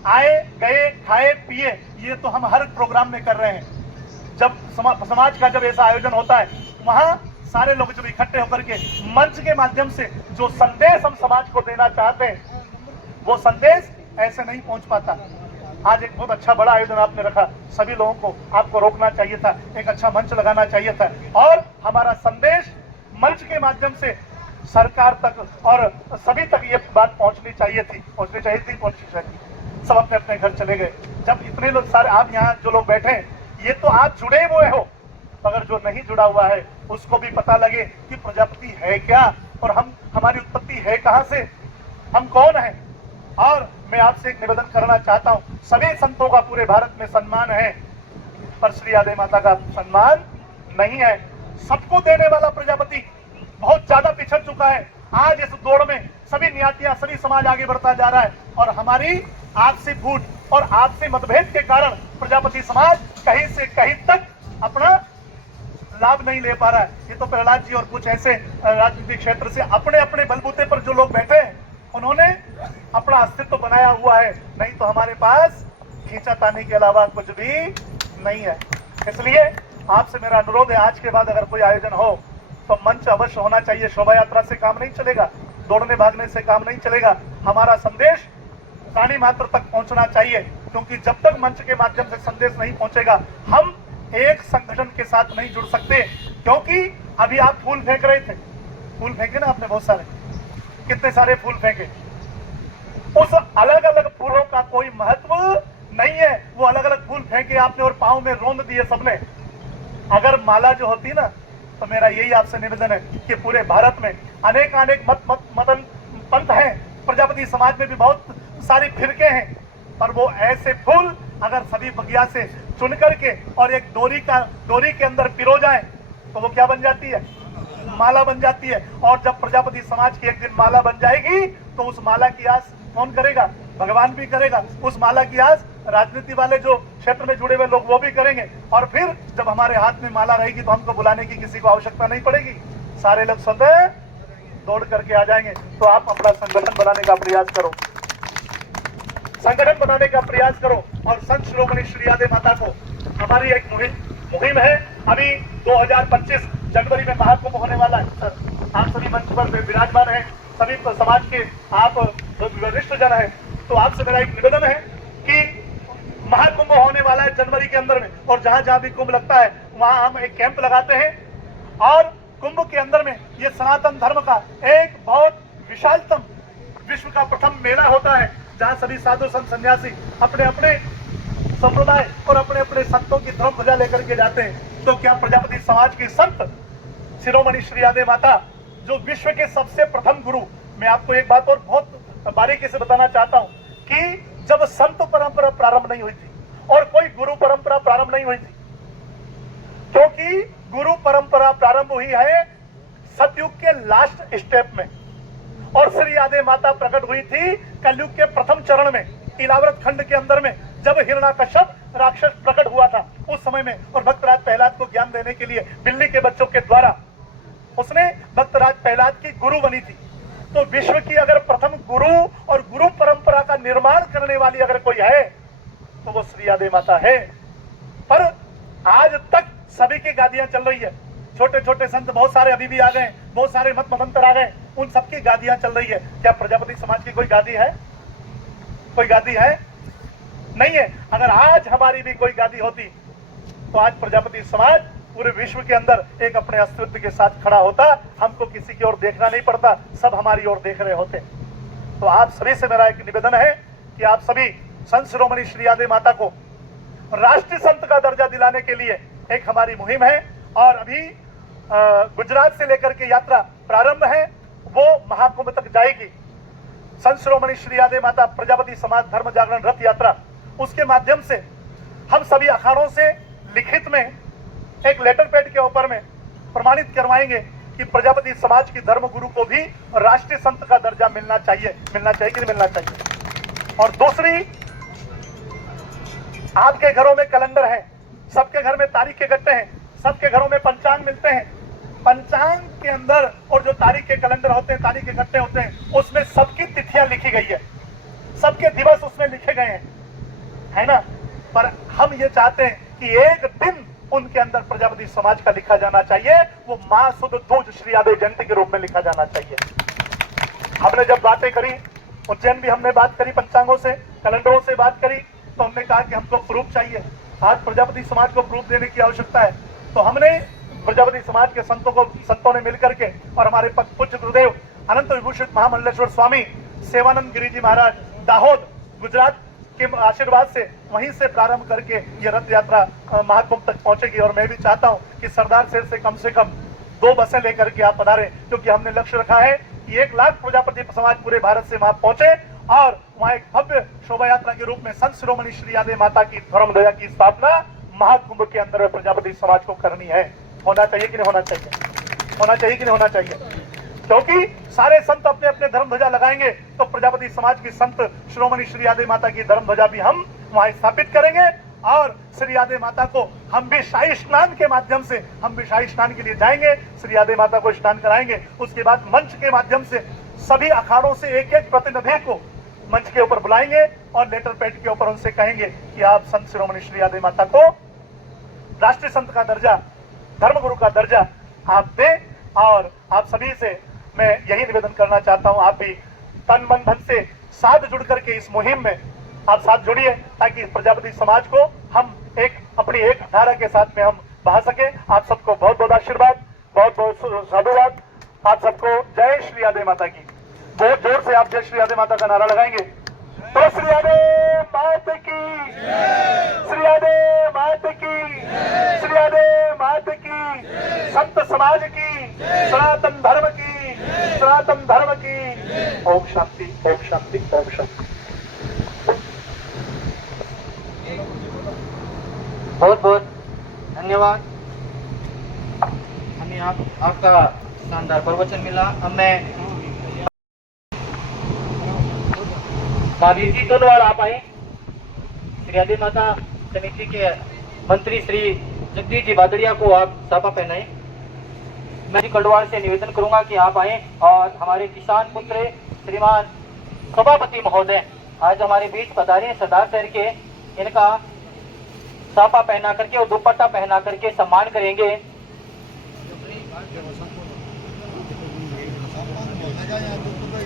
आए गए खाए पिए, ये तो हम हर प्रोग्राम में कर रहे हैं। जब समाज का जब ऐसा आयोजन होता है, वहां सारे लोग जब इकट्ठे होकर के मंच के माध्यम से जो संदेश हम समाज को देना चाहते हैं, वो संदेश ऐसे नहीं पहुंच पाता। आज एक बहुत अच्छा बड़ा आयोजन आपने रखा, सभी लोगों को आपको रोकना चाहिए था, एक अच्छा मंच लगाना चाहिए था, और हमारा संदेश मंच के माध्यम से सरकार तक और सभी तक ये बात पहुंचनी चाहिए थी। सब अपने अपने घर चले गए। जब इतने लोग सारे आप यहाँ जो लोग बैठे हैं, ये तो आप जुड़े हुए हो, अगर जो नहीं जुड़ा हुआ है उसको भी पता लगे कि प्रजापति है क्या, और हमारी उत्पत्ति है कहाँ से, हम कौन है। और मैं आपसे एक निवेदन करना चाहता हूँ, सभी संतों का पूरे भारत में सम्मान है, पर श्री आदि माता का सम्मान नहीं है। सबको देने वाला प्रजापति बहुत ज्यादा पिछड़ चुका है। आज इस दौड़ में सभी न्यातियां, सभी समाज आगे बढ़ता जा रहा है, और हमारी आपसी फूट और आपसी मतभेद के कारण प्रजापति समाज कहीं से कहीं तक अपना लाभ नहीं ले पा रहा है। ये तो प्रहलाद जी और कुछ ऐसे राजनीतिक क्षेत्र से अपने अपने बलबूते पर जो लोग बैठे हैं, उन्होंने अपना अस्तित्व बनाया हुआ है, नहीं तो हमारे पास खींचातानी के अलावा कुछ भी नहीं है। इसलिए आपसे मेरा अनुरोध है, आज के बाद अगर कोई आयोजन हो तो मंच अवश्य होना चाहिए। शोभा यात्रा से काम नहीं चलेगा, दौड़ने भागने से काम नहीं चलेगा। हमारा संदेश प्राणी मात्र तक पहुंचना चाहिए, क्योंकि जब तक मंच के माध्यम से संदेश नहीं पहुंचेगा, हम एक संगठन के साथ नहीं जुड़ सकते। क्योंकि अभी आप फूल फेंक रहे थे, फूल फेंके ना आपने, बहुत सारे, कितने सारे फूल फेंके। उस अलग अलग फूलों का कोई महत्व नहीं है, वो अलग अलग फूल फेंके आपने और पांव में रोंद दिए सबने। अगर माला जो होती ना, तो मेरा यही आपसे निवेदन है कि पूरे भारत में अनेक मदन पंथ हैं, प्रजापति समाज में भी बहुत सारी फिरके हैं, पर वो ऐसे फूल अगर सभी बगिया से चुन करके और एक डोरी के अंदर पिरो जाए तो वो क्या बन जाती है? माला बन जाती है। और जब प्रजापति समाज की एक दिन माला बन जाएगी तो उस माला की आस कौन करेगा? भगवान भी करेगा। उस माला की आस राजनीति वाले जो क्षेत्र में जुड़े हुए लोग वो भी करेंगे। और फिर जब हमारे हाथ में माला रहेगी तो हमको बुलाने की किसी को आवश्यकता नहीं पड़ेगी, सारे लोग स्वतः दौड़ करके आ जाएंगे। तो आप अपना संगठन बनाने का प्रयास करो, संगठन बनाने का प्रयास करो। और संत शिरोमणि श्री यादव माता को हमारी एक मुहिम है। अभी 2025 जनवरी में महाकुंभ होने वाला है। सर आप सभी मंच पर विराजमान हैं, सभी समाज के आप वरिष्ठ जन हैं, तो आपसे मेरा एक निवेदन है कि महाकुंभ होने वाला है जनवरी के अंदर में, और जहां जहां भी कुंभ लगता है वहां हम एक कैंप लगाते हैं। और कुंभ के अंदर में ये सनातन धर्म का एक बहुत विशालतम विश्व का प्रथम मेला होता है, जहां सभी साधु संत सन्यासी अपने अपने संप्रदाय और अपने अपने संतों की धर्म ध्वजा लेकर के जाते हैं। तो क्या प्रजापति समाज की संत शिरोमणि श्री यादव माता जो विश्व के सबसे प्रथम गुरु, मैं आपको एक बात और बहुत बारीकी से बताना चाहता हूं कि जब संत परंपरा प्रारंभ नहीं हुई थी और कोई गुरु परंपरा प्रारंभ नहीं हुई थी, क्योंकि गुरु परंपरा प्रारंभ हुई है सतयुग के लास्ट स्टेप में, और श्री यादव माता प्रकट हुई थी कलयुग के प्रथम चरण में, इलावरत खंड के अंदर में, जब हिरण्याकश्यप राक्षस प्रकट हुआ था उस समय में। और भक्तराज प्रहलाद को ज्ञान देने के लिए बिल्ली के बच्चों के द्वारा उसने भक्तराज प्रहलाद की गुरु बनी थी। तो विश्व की अगर प्रथम गुरु और गुरु परंपरा का निर्माण करने वाली अगर कोई है तो वो श्री यादव माता है। पर आज तक सभी की गादियां चल रही है, छोटे छोटे संत बहुत सारे अभी भी आ गए, बहुत सारे मत मतांतर आ गए, उन सबकी गादियां चल रही है। क्या प्रजापति समाज की कोई गादी है? कोई गादी है? नहीं है। अगर आज हमारी भी कोई गादी होती तो आज प्रजापति समाज पूरे विश्व के अंदर एक अपने अस्तित्व के साथ खड़ा होता, हमको किसी की ओर देखना नहीं पड़ता, सब हमारी ओर देख रहे होते। तो आप सभी से मेरा एक निवेदन है कि आप सभी संत शिरोमणि श्री यादव माता को राष्ट्रीय संत का दर्जा दिलाने के लिए एक हमारी मुहिम है। और अभी गुजरात से लेकर के यात्रा प्रारंभ है, वो महाकुंभ तक जाएगी। संत शिरोमणि श्री यादव माता प्रजापति समाज धर्म जागरण रथ यात्रा, उसके माध्यम से हम सभी अखाड़ों से लिखित में एक लेटर पैड के ऊपर में प्रमाणित करवाएंगे कि प्रजापति समाज की धर्म गुरु को भी राष्ट्रीय संत का दर्जा मिलना चाहिए कि नहीं मिलना चाहिए। और दूसरी, आपके घरों में कैलेंडर है, सबके घर में तारीख के गट्टे हैं, सबके घरों में पंचांग मिलते हैं। पंचांग के अंदर और जो तारीख के कैलेंडर होते हैं, तारीख के गट्टे होते हैं, उसमें सबकी तिथियां लिखी गई है, सबके दिवस उसमें लिखे गए हैं, है ना। पर हम ये चाहते हैं कि एक दिन उनके अंदर प्रजापति समाज का लिखा जाना चाहिए, वो मां सुध दूज श्री यादव जयंती के रूप में लिखा जाना चाहिए। हमने जब बातें करी, उज्जैन भी हमने बात करी, पंचांगों से कैलेंडरों से बात करी, तो हमने कहा कि हमको प्रूफ चाहिए। आज प्रजापति समाज को प्रूफ देने की आवश्यकता है। तो हमने प्रजापति समाज के संतों ने मिलकर के और हमारे पूज्य गुरुदेव अनंत विभूषित महामंडलेश्वर स्वामी सेवानंद गिरी जी महाराज दाहोद गुजरात के आशीर्वाद से वहीं से प्रारंभ करके ये रथ यात्रा महाकुंभ तक पहुंचेगी। और मैं भी चाहता हूं कि सरदार शहर से कम 2 बसें लेकर के आप पधारें, क्योंकि हमने लक्ष्य रखा है कि 1 लाख प्रजापति समाज पूरे भारत से वहां पहुंचे और वहां एक भव्य शोभा यात्रा के रूप में संत शिरोमणि श्री यादव माता की धर्म ध्वजा की स्थापना महाकुंभ के अंदर प्रजापति समाज को करनी है। होना चाहिए कि नहीं होना चाहिए? होना चाहिए कि नहीं होना चाहिए? क्योंकि सारे संत अपने अपने धर्म ध्वजा लगाएंगे तो प्रजापति समाज की संत शिरोमणि श्री यादव माता की धर्म ध्वजा भी हम वहां स्थापित करेंगे। और श्री यादव माता को हम भी शाही स्नान के माध्यम से, हम भी शाही स्नान के लिए जाएंगे, श्री यादव माता को स्नान कराएंगे। उसके बाद मंच के माध्यम से सभी अखाड़ों से एक प्रतिनिधि को मंच के ऊपर बुलाएंगे और लेटर पैड के ऊपर उनसे कहेंगे कि आप संत शिरोमणि श्री यादव माता को राष्ट्रीय संत का दर्जा, धर्मगुरु का दर्जा आप दें। और आप सभी से मैं यही निवेदन करना चाहता हूं, आप भी तन मन धन से साथ जुड़ करके इस मुहिम में आप साथ जुड़िए, ताकि प्रजापति समाज को हम अपनी एक धारा के साथ में हम बहा सके। आप सबको बहुत बहुत आशीर्वाद, बहुत बहुत साधुवाद। आप सबको जय श्री यादव माता की। बहुत जोर से आप जय श्री यादव माता का नारा लगाएंगे। तो श्री यादव माता की, श्री यादव माता की, श्री यादव माता की, संत समाज की, सनातन धर्म की, सनातन धर्म की। ओम शांति, ओम शांति, ओम शांति। बहुत बहुत धन्यवाद। हमें आपका शानदार प्रवचन मिला। अब मैं महावीर जी दोनों आप आए। श्री आदि माता समिति के मंत्री श्री जगदीश जी बादड़िया को आप साफा पहनाएं। मैं जी कटवाड़ से निवेदन करूंगा कि आप आए और हमारे किसान पुत्र श्रीमान सभापति महोदय आज हमारे बीच पधारे हैं सरदार शहर के। इनका साफा पहना करके और दुपट्टा पहना करके सम्मान करेंगे।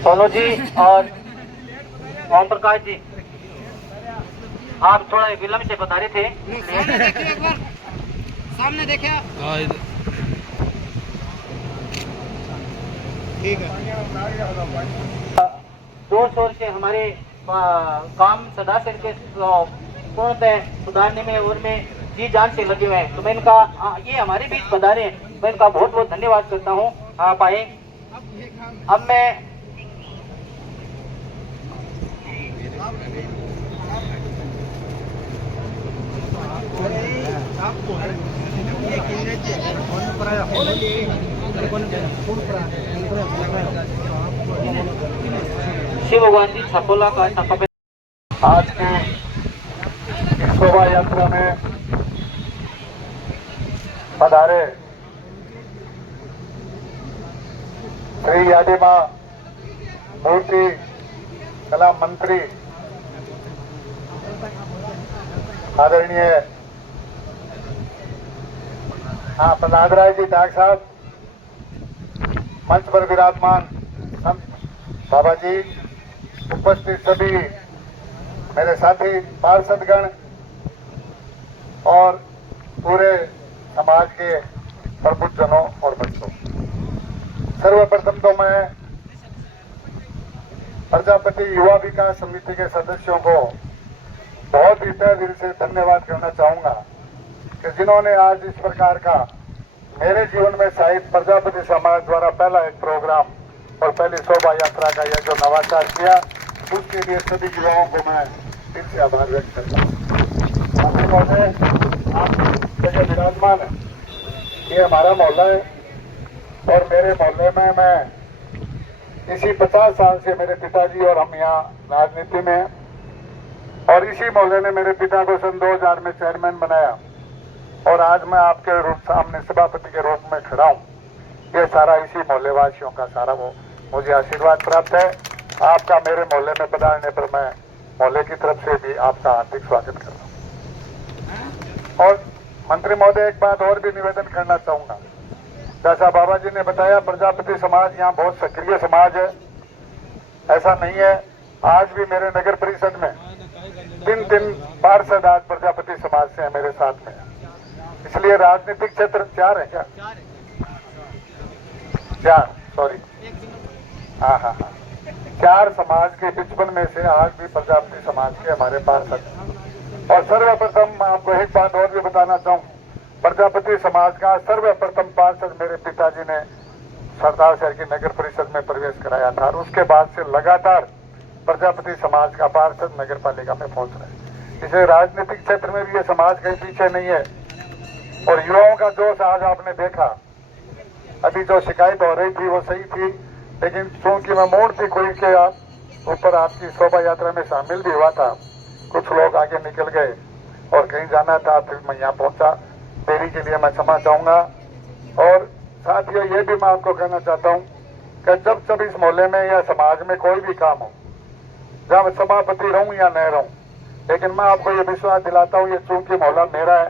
सोनू जी और ओम प्रकाश जी, आप थोड़ा विलंब से बता रहे थे। सामने देखे ठीक है। जोर शोर से हमारे काम सदाशर के पूर्णतः सुधारने में और में जी जान से लगे हुए हैं। तो मैं इनका ये हमारे बीच पधारे हैं, मैं इनका बहुत बहुत धन्यवाद करता हूँ। आप आए। अब मैं शिव भगवान जी छपोला का आज की शोभा यात्रा में पधारे श्री यादी मां मूर्ति कला मंत्री आदरणीय प्रहलाद राय जी डाक साहब, मंच पर विराजमान संत बाबा जी, उपस्थित सभी मेरे साथी पार्षदगण और पूरे समाज के प्रबुद्धजनों और बच्चों, सर्वप्रथम तो मैं प्रजापति युवा विकास समिति के सदस्यों को बहुत ही तहे दिल से धन्यवाद करना चाहूंगा कि जिन्होंने आज इस प्रकार का मेरे जीवन में शायद प्रजापति समाज द्वारा पहला एक प्रोग्राम और पहली शोभा यात्रा का यह जो नवाचार किया, उसके लिए सभी युवाओं को मैं दिल से आभार व्यक्त करता हूँ। आप जगह विराजमान है, ये हमारा मोहल्ला है और मेरे मोहल्ले में मैं इसी 50 साल से मेरे पिताजी और हम यहाँ राजनीति में और इसी मोहल्ले ने मेरे पिता को सन 2000 में चेयरमैन बनाया और आज मैं आपके रूप सामने सभापति के रूप में खड़ा हूँ। ये सारा इसी मोहल्ले वासियों का सारा वो मुझे आशीर्वाद प्राप्त है। आपका मेरे मोहल्ले में पधारने पर मैं मोहल्ले की तरफ से भी आपका हार्दिक स्वागत कर रहा हूँ। और मंत्री महोदय, एक बात और भी निवेदन करना चाहूंगा। जैसा बाबा जी ने बताया, प्रजापति समाज यहाँ बहुत सक्रिय समाज है, ऐसा नहीं है। आज भी मेरे नगर परिषद में 3 पार्षद आज प्रजापति समाज से है मेरे साथ में, इसलिए राजनीतिक क्षेत्र 4 है क्या? 4, सॉरी, हाँ 4 समाज के 55 में से आज भी प्रजापति समाज के हमारे पार्षद। और सर्वप्रथम मैं आपको एक बात और भी बताना चाहूँ, प्रजापति समाज का सर्वप्रथम पार्षद मेरे पिताजी ने सरदार शहर की नगर परिषद में प्रवेश कराया था और उसके बाद से लगातार प्रजापति समाज का पार्षद नगर पालिका में पहुंच रहे हैं। इसे राजनीतिक क्षेत्र में भी ये समाज कहीं पीछे नहीं है। और युवाओं का जोश आज आपने देखा, अभी जो शिकायत हो रही थी वो सही थी, लेकिन चूंकि मैं मूर्ति खोल के ऊपर आपकी शोभा यात्रा में शामिल भी हुआ था, कुछ लोग आगे निकल गए और कहीं जाना था, फिर मैं यहाँ पहुंचा। देरी के लिए मैं क्षमा चाहूंगा। और साथियों, ये भी मैं आपको कहना चाहता हूँ कि जब इस मोहल्ले में या समाज में कोई भी काम हो, जब सभापति रहूं या न रहूं, लेकिन मैं आपको ये विश्वास दिलाता हूँ, ये चूंकि मोहल्ला मेरा है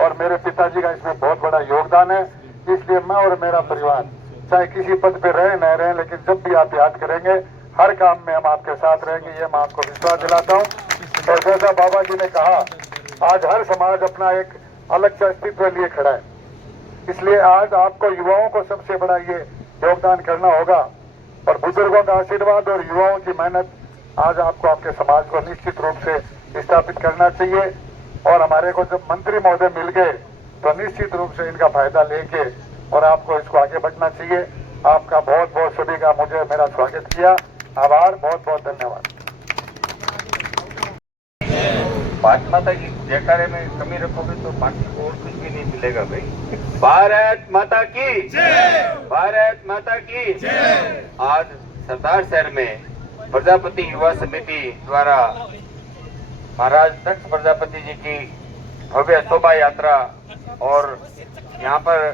और मेरे पिताजी का इसमें बहुत बड़ा योगदान है, इसलिए मैं और मेरा परिवार चाहे किसी पद पे रहे न रहे, लेकिन जब भी आप याद करेंगे, हर काम में हम आपके साथ रहेंगे, ये मैं आपको विश्वास दिलाता हूँ। और जैसा बाबा जी ने कहा, आज हर समाज अपना एक अलग सा अस्तित्व लिए खड़ा है, इसलिए आज आपको युवाओं को सबसे बड़ा ये योगदान करना होगा। और बुजुर्गों का आशीर्वाद और युवाओं की मेहनत आज आपको आपके समाज को निश्चित रूप से स्थापित करना चाहिए। और हमारे को जब मंत्री महोदय मिल गए तो निश्चित रूप से इनका फायदा लेके और आपको इसको आगे बढ़ना चाहिए। आपका बहुत बहुत सभी का मुझे मेरा स्वागत किया, आभार, बहुत बहुत धन्यवाद। भारत माता की जयकारे में कमी रखोगे तो बाकी और कुछ भी नहीं मिलेगा भाई। भारत माता की जय, भारत माता की जय। आज सरदार शहर में प्रजापति युवा समिति द्वारा महाराज दक्ष प्रजापति जी की भव्य शोभा यात्रा और यहाँ पर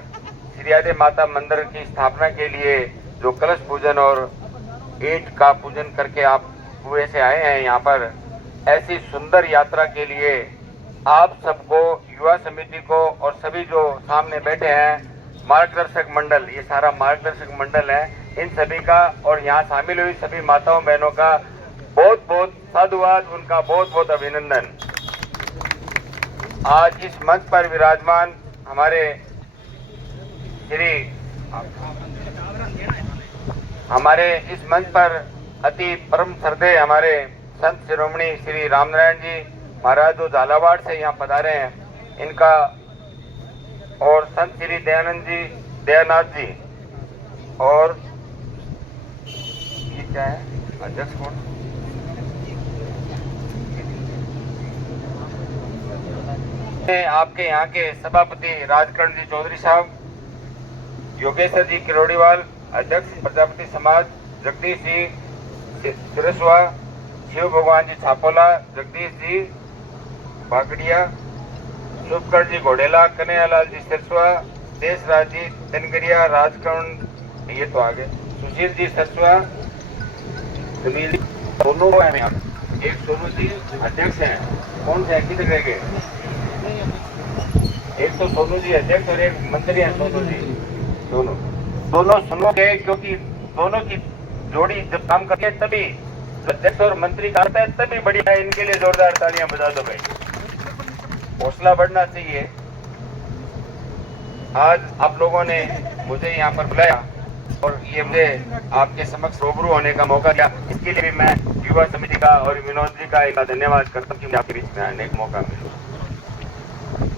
श्रीयादे माता मंदिर की स्थापना के लिए जो कलश पूजन और ईंट का पूजन करके आप कुएं से आए हैं यहाँ पर, ऐसी सुंदर यात्रा के लिए आप सबको, युवा समिति को और सभी जो सामने बैठे हैं मार्गदर्शक मंडल, ये सारा मार्गदर्शक मंडल है, इन सभी का और यहाँ शामिल हुई सभी माताओं बहनों का बहुत बहुत साधुवाद, उनका बहुत बहुत अभिनंदन। आज इस मंच पर विराजमान हमारे इस मंच पर अति परम श्रद्धेय हमारे संत शिरोमणि श्री रामनारायण जी महाराज जो झालावाड़ से यहाँ पधारे हैं, इनका और संत श्री दयानाथ जी और ये क्या है अध्यक्ष कौन, आपके यहाँ के सभापति राजकरण जी चौधरी साहब, योगेश्वर जी किरोड़ीवाल, अध्यक्ष प्रजापति समाज जगदीश जी सिरसवा, शिव भगवान जी छापोला, जगदीश जी बागड़िया, शुभकर जी घोडेला, कन्हैयालाल जी सिरसवा, देशराज जी तनगरिया, राजकरण ये तो आगे, सुशील जी सिरसवा, सुनील जी दोनों है यहाँ, एक सोनू जी अध्यक्ष हैं, कौन से किधर रह गए, एक तो सोनू जी अध्यक्ष और एक मंत्री हैं सोनू जी, दोनों सुनो गए क्योंकि दोनों की जोड़ी जब काम करके तभी अध्यक्ष और मंत्री करता है तभी बढ़िया है। इनके लिए जोरदार तालियां बजा दो भाई, हौसला बढ़ना चाहिए। आज आप लोगों ने मुझे यहाँ पर बुलाया और ये मुझे आपके समक्ष रूबरू होने का मौका दिया, इसके लिए भी मैं युवा समिति का और विनोद जी का एक धन्यवाद करता हूँ कि आपके बीच में आने का मौका मिला।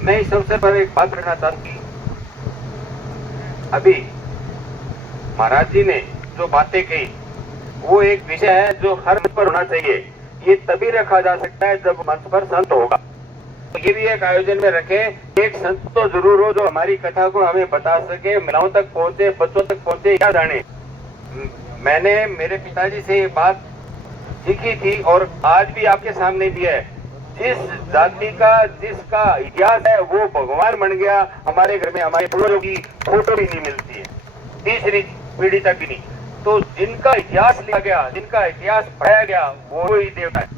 मैं इस अवसर पर एक बात करना चाहती, अभी महाराज जी ने जो बातें कही वो एक विषय है जो हर मंच पर होना चाहिए। ये तभी रखा जा सकता है जब मंच पर संत होगा, तो ये भी एक आयोजन में रखें, एक संत तो जरूर हो जो हमारी कथा को हमें बता सके, महिलाओं तक पहुंचे, बच्चों तक पहुंचे, क्या जाने। मैंने मेरे पिताजी से ये बात सीखी थी और आज भी आपके सामने भी है, जिस जाति का जिसका इतिहास है वो भगवान बन गया। हमारे घर में हमारे पूर्वजों की फोटो भी नहीं मिलती है, तीसरी पीढ़ी तक भी नहीं, तो जिनका इतिहास लिखा गया, जिनका इतिहास पढ़ाया गया वो ही देवता है।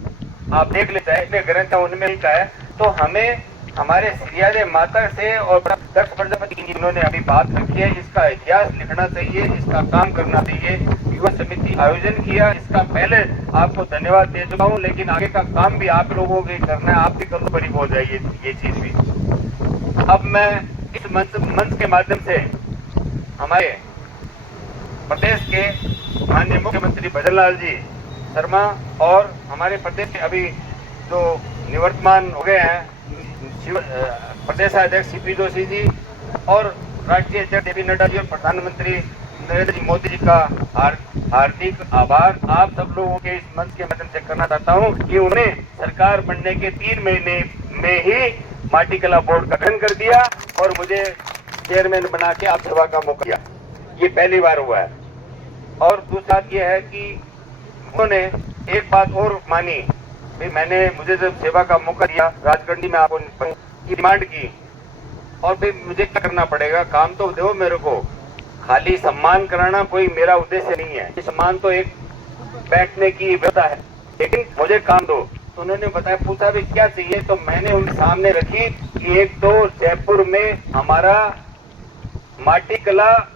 आप देख लेते हैं इतने ग्रंथ उनमें लिखा है, तो हमें हमारे श्रीयादे माता से और दक्ष प्रजापति की जिन्होंने अभी बात रखी है, इसका इतिहास लिखना चाहिए, इसका काम करना चाहिए। युवा समिति आयोजन किया, इसका पहले आपको धन्यवाद दे चुका हूँ, लेकिन आगे का काम भी आप लोगों को करना है, आप भी करो बड़ी हो जाएगी ये चीज भी। अब मैं इस मंच के माध्यम से हमारे प्रदेश के माननीय मुख्यमंत्री भजनलाल जी शर्मा और हमारे प्रदेश के अभी जो निवर्तमान हो गए हैं प्रदेश अध्यक्ष सीपी जोशी जी और राष्ट्रीय अध्यक्ष जेपी नड्डा जी और प्रधानमंत्री नरेंद्र मोदी जी का हार्दिक आभार आप सब लोगों के इस मंच के माध्यम से करना चाहता हूं कि उन्हें सरकार बनने के 3 महीने में ही माटी कला बोर्ड का गठन कर दिया और मुझे चेयरमैन बना के आप सेवा का मौका दिया। ये पहली बार हुआ है। और दूसरा ये है कि उन्होंने एक बात और मानी, मुझे जब सेवा का मौका दिया राजगंडी में आपको की डिमांड की और फिर मुझे क्या करना पड़ेगा, काम तो दो मेरे को, खाली सम्मान कराना कोई मेरा उद्देश्य नहीं है। ये सम्मान तो एक बैठने की व्यवस्था है, लेकिन मुझे काम दो। तो उन्होंने बताया, पूछा भी क्या चाहिए, तो मैंने उनके सामने रखी कि एक तो जयपुर में हमारा माटी कला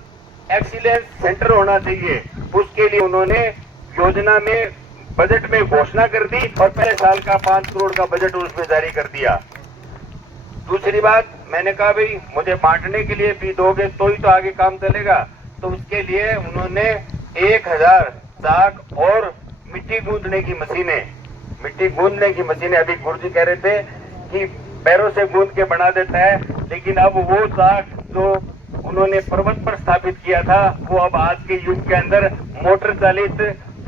एक्सीलेंस सेंटर होना चाहिए। उसके लिए उन्होंने योजना में बजट में घोषणा कर दी और पहले साल का 5 करोड़ का बजट उसमें जारी कर दिया। दूसरी बात मैंने कहा, भाई मुझे बांटने के लिए भी दोगे तो ही तो आगे काम चलेगा। तो उसके लिए उन्होंने 1000 चाक और मिट्टी गूंदने की मशीनें अभी गुरुजी कह रहे थे कि पैरों से गूंद के बना देता है, लेकिन अब वो चाक जो उन्होंने पर्वत पर स्थापित किया था वो अब आज के युग के अंदर मोटर चालित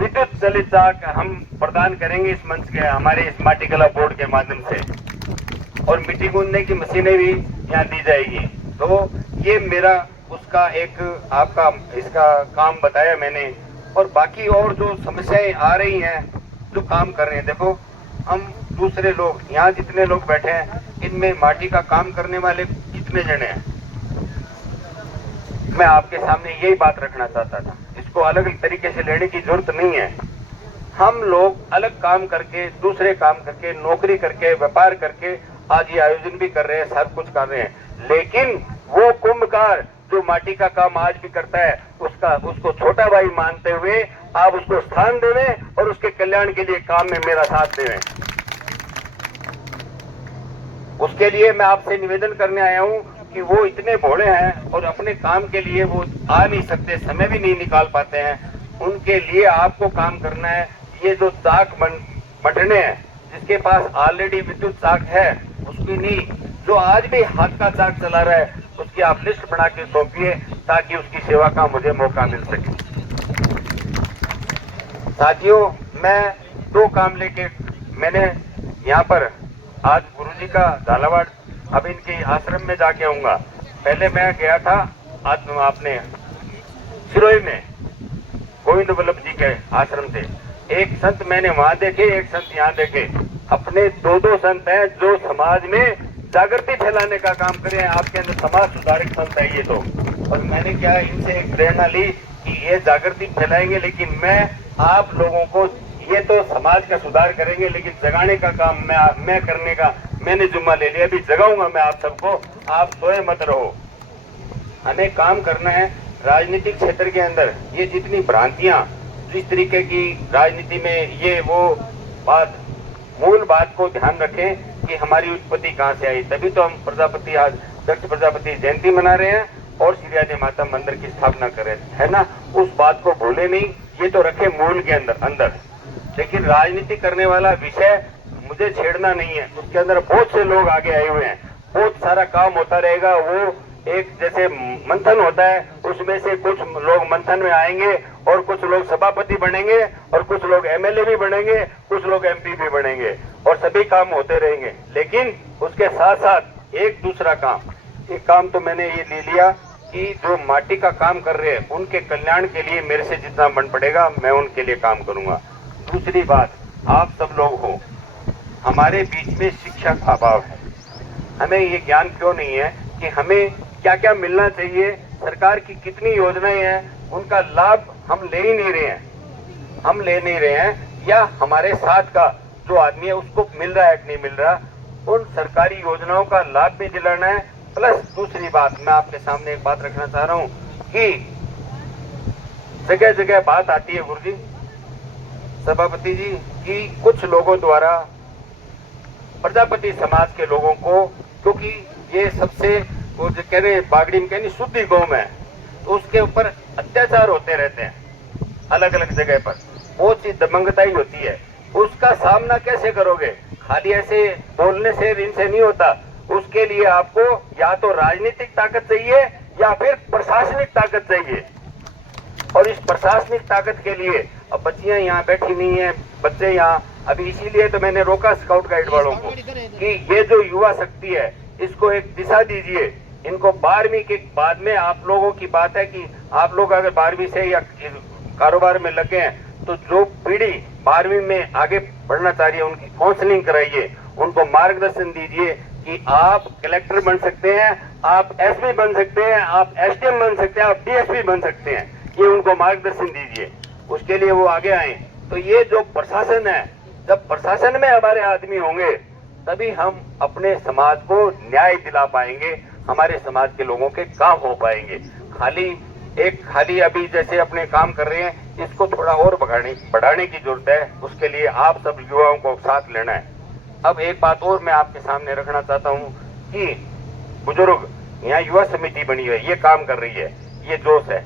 विद्युत चलित चाक हम प्रदान करेंगे इस मंच के हमारे इस माटी कला बोर्ड के माध्यम से, और मिट्टी गूंदने की मशीनें भी यहाँ दी जाएगी। तो ये मेरा उसका एक आपका इसका काम बताया मैंने। और बाकी और जो समस्याएं आ रही हैं, जो काम कर रहे हैं, देखो हम दूसरे लोग यहाँ जितने लोग बैठे हैं, इनमें माटी का काम करने वाले कितने जने हैं, मैं आपके सामने यही बात रखना चाहता था। इसको अलग अलग तरीके से लेने की जरूरत नहीं है। हम लोग अलग काम करके, दूसरे काम करके, नौकरी करके, व्यापार करके आज ये आयोजन भी कर रहे हैं, सब कुछ कर रहे हैं, लेकिन वो कुंभकार जो माटी का काम आज भी करता है, उसको छोटा भाई मानते हुए आप उसको स्थान देवें और उसके कल्याण के लिए काम में मेरा साथ देवें। उसके लिए मैं आपसे निवेदन करने आया हूं कि वो इतने भोले हैं और अपने काम के लिए वो आ नहीं सकते, समय भी नहीं निकाल पाते हैं, उनके लिए आपको काम करना है। ये जो चाक बंटने हैं, जिसके पास ऑलरेडी विद्युत चाक है उसकी नहीं, जो आज भी हाथ का चाक चला रहा है, उसकी आप लिस्ट बना के सौंपिए ताकि उसकी सेवा का मुझे मौका मिल सके। साथियों, मैं 2 काम लेके मैंने यहाँ पर आज गुरुजी का झालावाड़ अब इनके आश्रम में जाके आऊंगा। पहले मैं गया था आज अपने सिरोही में गोविंद वल्लभ जी के आश्रम से। एक संत मैंने वहां देखे, एक संत यहाँ देखे। अपने 2 संत हैं जो समाज में जागृति फैलाने का काम करे हैं। आपके अंदर समाज सुधारक संत है ये तो। और मैंने क्या इनसे एक प्रेरणा ली कि ये जागृति फैलाएंगे, लेकिन मैं आप लोगों को, ये तो समाज का सुधार करेंगे, लेकिन जगाने का काम मैं करने का मैंने जुम्मा ले लिया। अभी जगाऊंगा मैं आप सबको, आप सोए मत रहो। हमें काम करना है राजनीतिक क्षेत्र के अंदर। ये जितनी भ्रांतियां, जिस तरीके की राजनीति में ये वो बात, मूल बात को ध्यान रखें कि हमारी उत्पत्ति कहाँ से आई। तभी तो हम प्रजापति आज दक्ष प्रजापति जयंती मना रहे हैं और श्री आदि माता मंदिर की स्थापना कर रहे हैं, है ना। उस बात को भूले नहीं, ये तो रखे मूल के अंदर। लेकिन राजनीति करने वाला विषय मुझे छेड़ना नहीं है। उसके अंदर बहुत से लोग आगे आए हुए हैं, बहुत सारा काम होता रहेगा। वो एक जैसे मंथन होता है, उसमें से कुछ लोग मंथन में आएंगे और कुछ लोग सभापति बनेंगे और कुछ लोग एमएलए भी बनेंगे, कुछ लोग एमपी भी बनेंगे, और सभी काम होते रहेंगे। लेकिन उसके साथ साथ एक दूसरा काम, एक काम तो मैंने ये ले लिया कि जो माटी का काम कर रहे हैं उनके कल्याण के लिए मेरे से जितना बन पड़ेगा मैं उनके लिए काम करूंगा। दूसरी बात, आप सब लोग हो, हमारे बीच में शिक्षा का अभाव है। हमें ये ज्ञान क्यों नहीं है कि हमें क्या क्या मिलना चाहिए, सरकार की कितनी योजनाएं हैं, उनका लाभ हम ले ही नहीं रहे हैं। हम ले नहीं रहे हैं, या हमारे साथ का जो आदमी है उसको मिल रहा है कि नहीं मिल रहा, उन सरकारी योजनाओं का लाभ भी दिलाना है। प्लस दूसरी बात, मैं आपके सामने एक बात रखना चाह रहा हूँ कि जगह जगह बात आती है गुरुजी, सभापति जी, कि कुछ लोगों द्वारा प्रजापति समाज के लोगों को, क्योंकि ये सबसे वो जो कह रहे बागड़ी में कहनी शुद्धि गौ में, तो उसके ऊपर अत्याचार होते रहते हैं अलग अलग जगह पर, बहुत सी दबंगताई होती है। उसका सामना कैसे करोगे? खाली ऐसे बोलने से इनसे नहीं होता। उसके लिए आपको या तो राजनीतिक ताकत चाहिए या फिर प्रशासनिक ताकत चाहिए। और इस प्रशासनिक ताकत के लिए, अब बच्चियां यहाँ बैठी नहीं है, बच्चे यहाँ, अभी इसीलिए तो मैंने रोका स्काउट गाइड वालों को कि ये जो युवा शक्ति है इसको एक दिशा दीजिए। इनको 12वीं के बाद में, आप लोगों की बात है कि आप लोग अगर 12वीं से या कारोबार में लगे हैं तो जो पीढ़ी 12वीं में आगे बढ़ना चाह रही है उनकी काउंसलिंग कराइए, उनको मार्गदर्शन दीजिए कि आप कलेक्टर बन सकते हैं, आप एसपी बन सकते हैं, आप एसडीएम बन सकते हैं, आप डीएसपी बन सकते हैं। ये उनको मार्गदर्शन दीजिए, उसके लिए वो आगे आए। तो ये जो प्रशासन है, जब प्रशासन में हमारे आदमी होंगे तभी हम अपने समाज को न्याय दिला पाएंगे, हमारे समाज के लोगों के काम हो पाएंगे। खाली अभी जैसे अपने काम कर रहे हैं, इसको थोड़ा और बढ़ाने की जरूरत है। उसके लिए आप सब युवाओं को साथ लेना है। अब एक बात और मैं आपके सामने रखना चाहता हूँ कि बुजुर्ग, यहाँ युवा समिति बनी है, ये काम कर रही है, ये जोश है,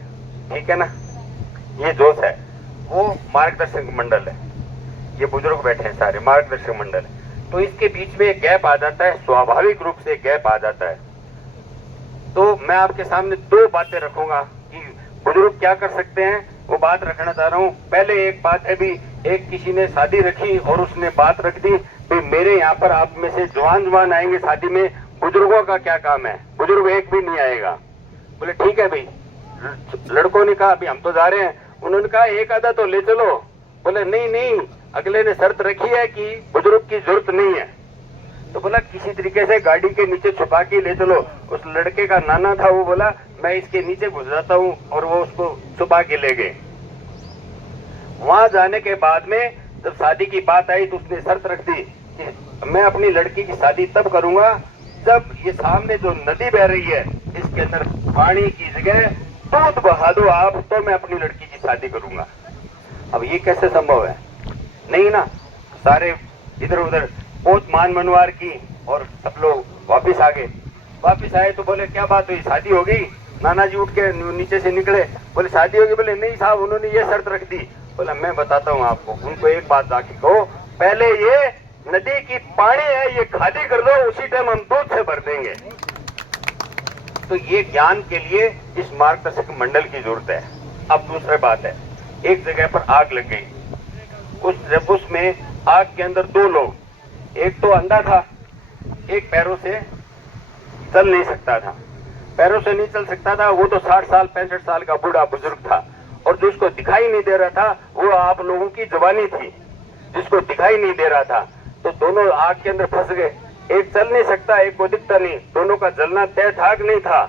ठीक है ना, ये जोश है। वो मार्गदर्शक मंडल है, ये बुजुर्ग बैठे हैं सारे, मार्गदर्शक मंडल है। तो इसके बीच में एक गैप आ जाता है, स्वाभाविक रूप से गैप आ जाता है। तो मैं आपके सामने 2 बातें रखूंगा कि बुजुर्ग क्या कर सकते हैं वो बात रखना चाह रहा हूँ। पहले एक बात है भी, एक किसी ने शादी रखी और उसने बात रख दी भी मेरे यहाँ पर आप में से जवान आएंगे शादी में, बुजुर्गों का क्या काम है, बुजुर्ग एक भी नहीं आएगा। बोले ठीक है भाई। लड़कों ने कहा अभी हम तो जा रहे हैं, उन्होंने कहा एक आधा तो ले चलो। बोले नहीं नहीं, अगले ने शर्त रखी है कि बुजुर्ग की जरूरत नहीं है। तो बोला किसी तरीके से गाड़ी के नीचे छुपा के ले चलो। उस लड़के का नाना था, वो बोला मैं इसके नीचे घुस जाता हूँ, और वो उसको छुपा के ले गए। वहां जाने के बाद में जब शादी की बात आई तो उसने शर्त रख दी कि मैं अपनी लड़की की शादी तब करूंगा जब ये सामने जो नदी बह रही है इसके अंदर पानी की जगह दूध बहा दो आप, तो मैं अपनी लड़की की शादी करूंगा। अब ये कैसे संभव है? नहीं ना। सारे इधर उधर बहुत मान मनवार की और सब लोग वापिस आ गए। वापिस आए तो बोले क्या बात हुई, शादी हो गई? नाना जी उठ के नीचे से निकले, बोले शादी होगी? बोले नहीं साहब, उन्होंने ये शर्त रख दी। बोला मैं बताता हूँ आपको, उनको एक बात जाके कहो, पहले ये नदी की पानी है ये खाली कर दो, उसी टाइम हम दूध से भर देंगे। तो ये ज्ञान के लिए इस मार्गदर्शक मंडल की जरूरत है। अब दूसरी बात है, एक जगह पर आग लग गई, उसमें आग के अंदर दो लोग, एक तो अंधा था, एक पैरों से चल नहीं सकता था। पैरों से नहीं चल सकता था, वो तो 60 साल 65 साल का बूढ़ा बुजुर्ग था, और जो उसको दिखाई नहीं दे रहा था वो आप लोगों की जवानी थी, जिसको दिखाई नहीं दे रहा था। तो दोनों आग के अंदर फंस गए। एक चल नहीं सकता, एक को दिखता नहीं, दोनों का जलना तय था कि नहीं था?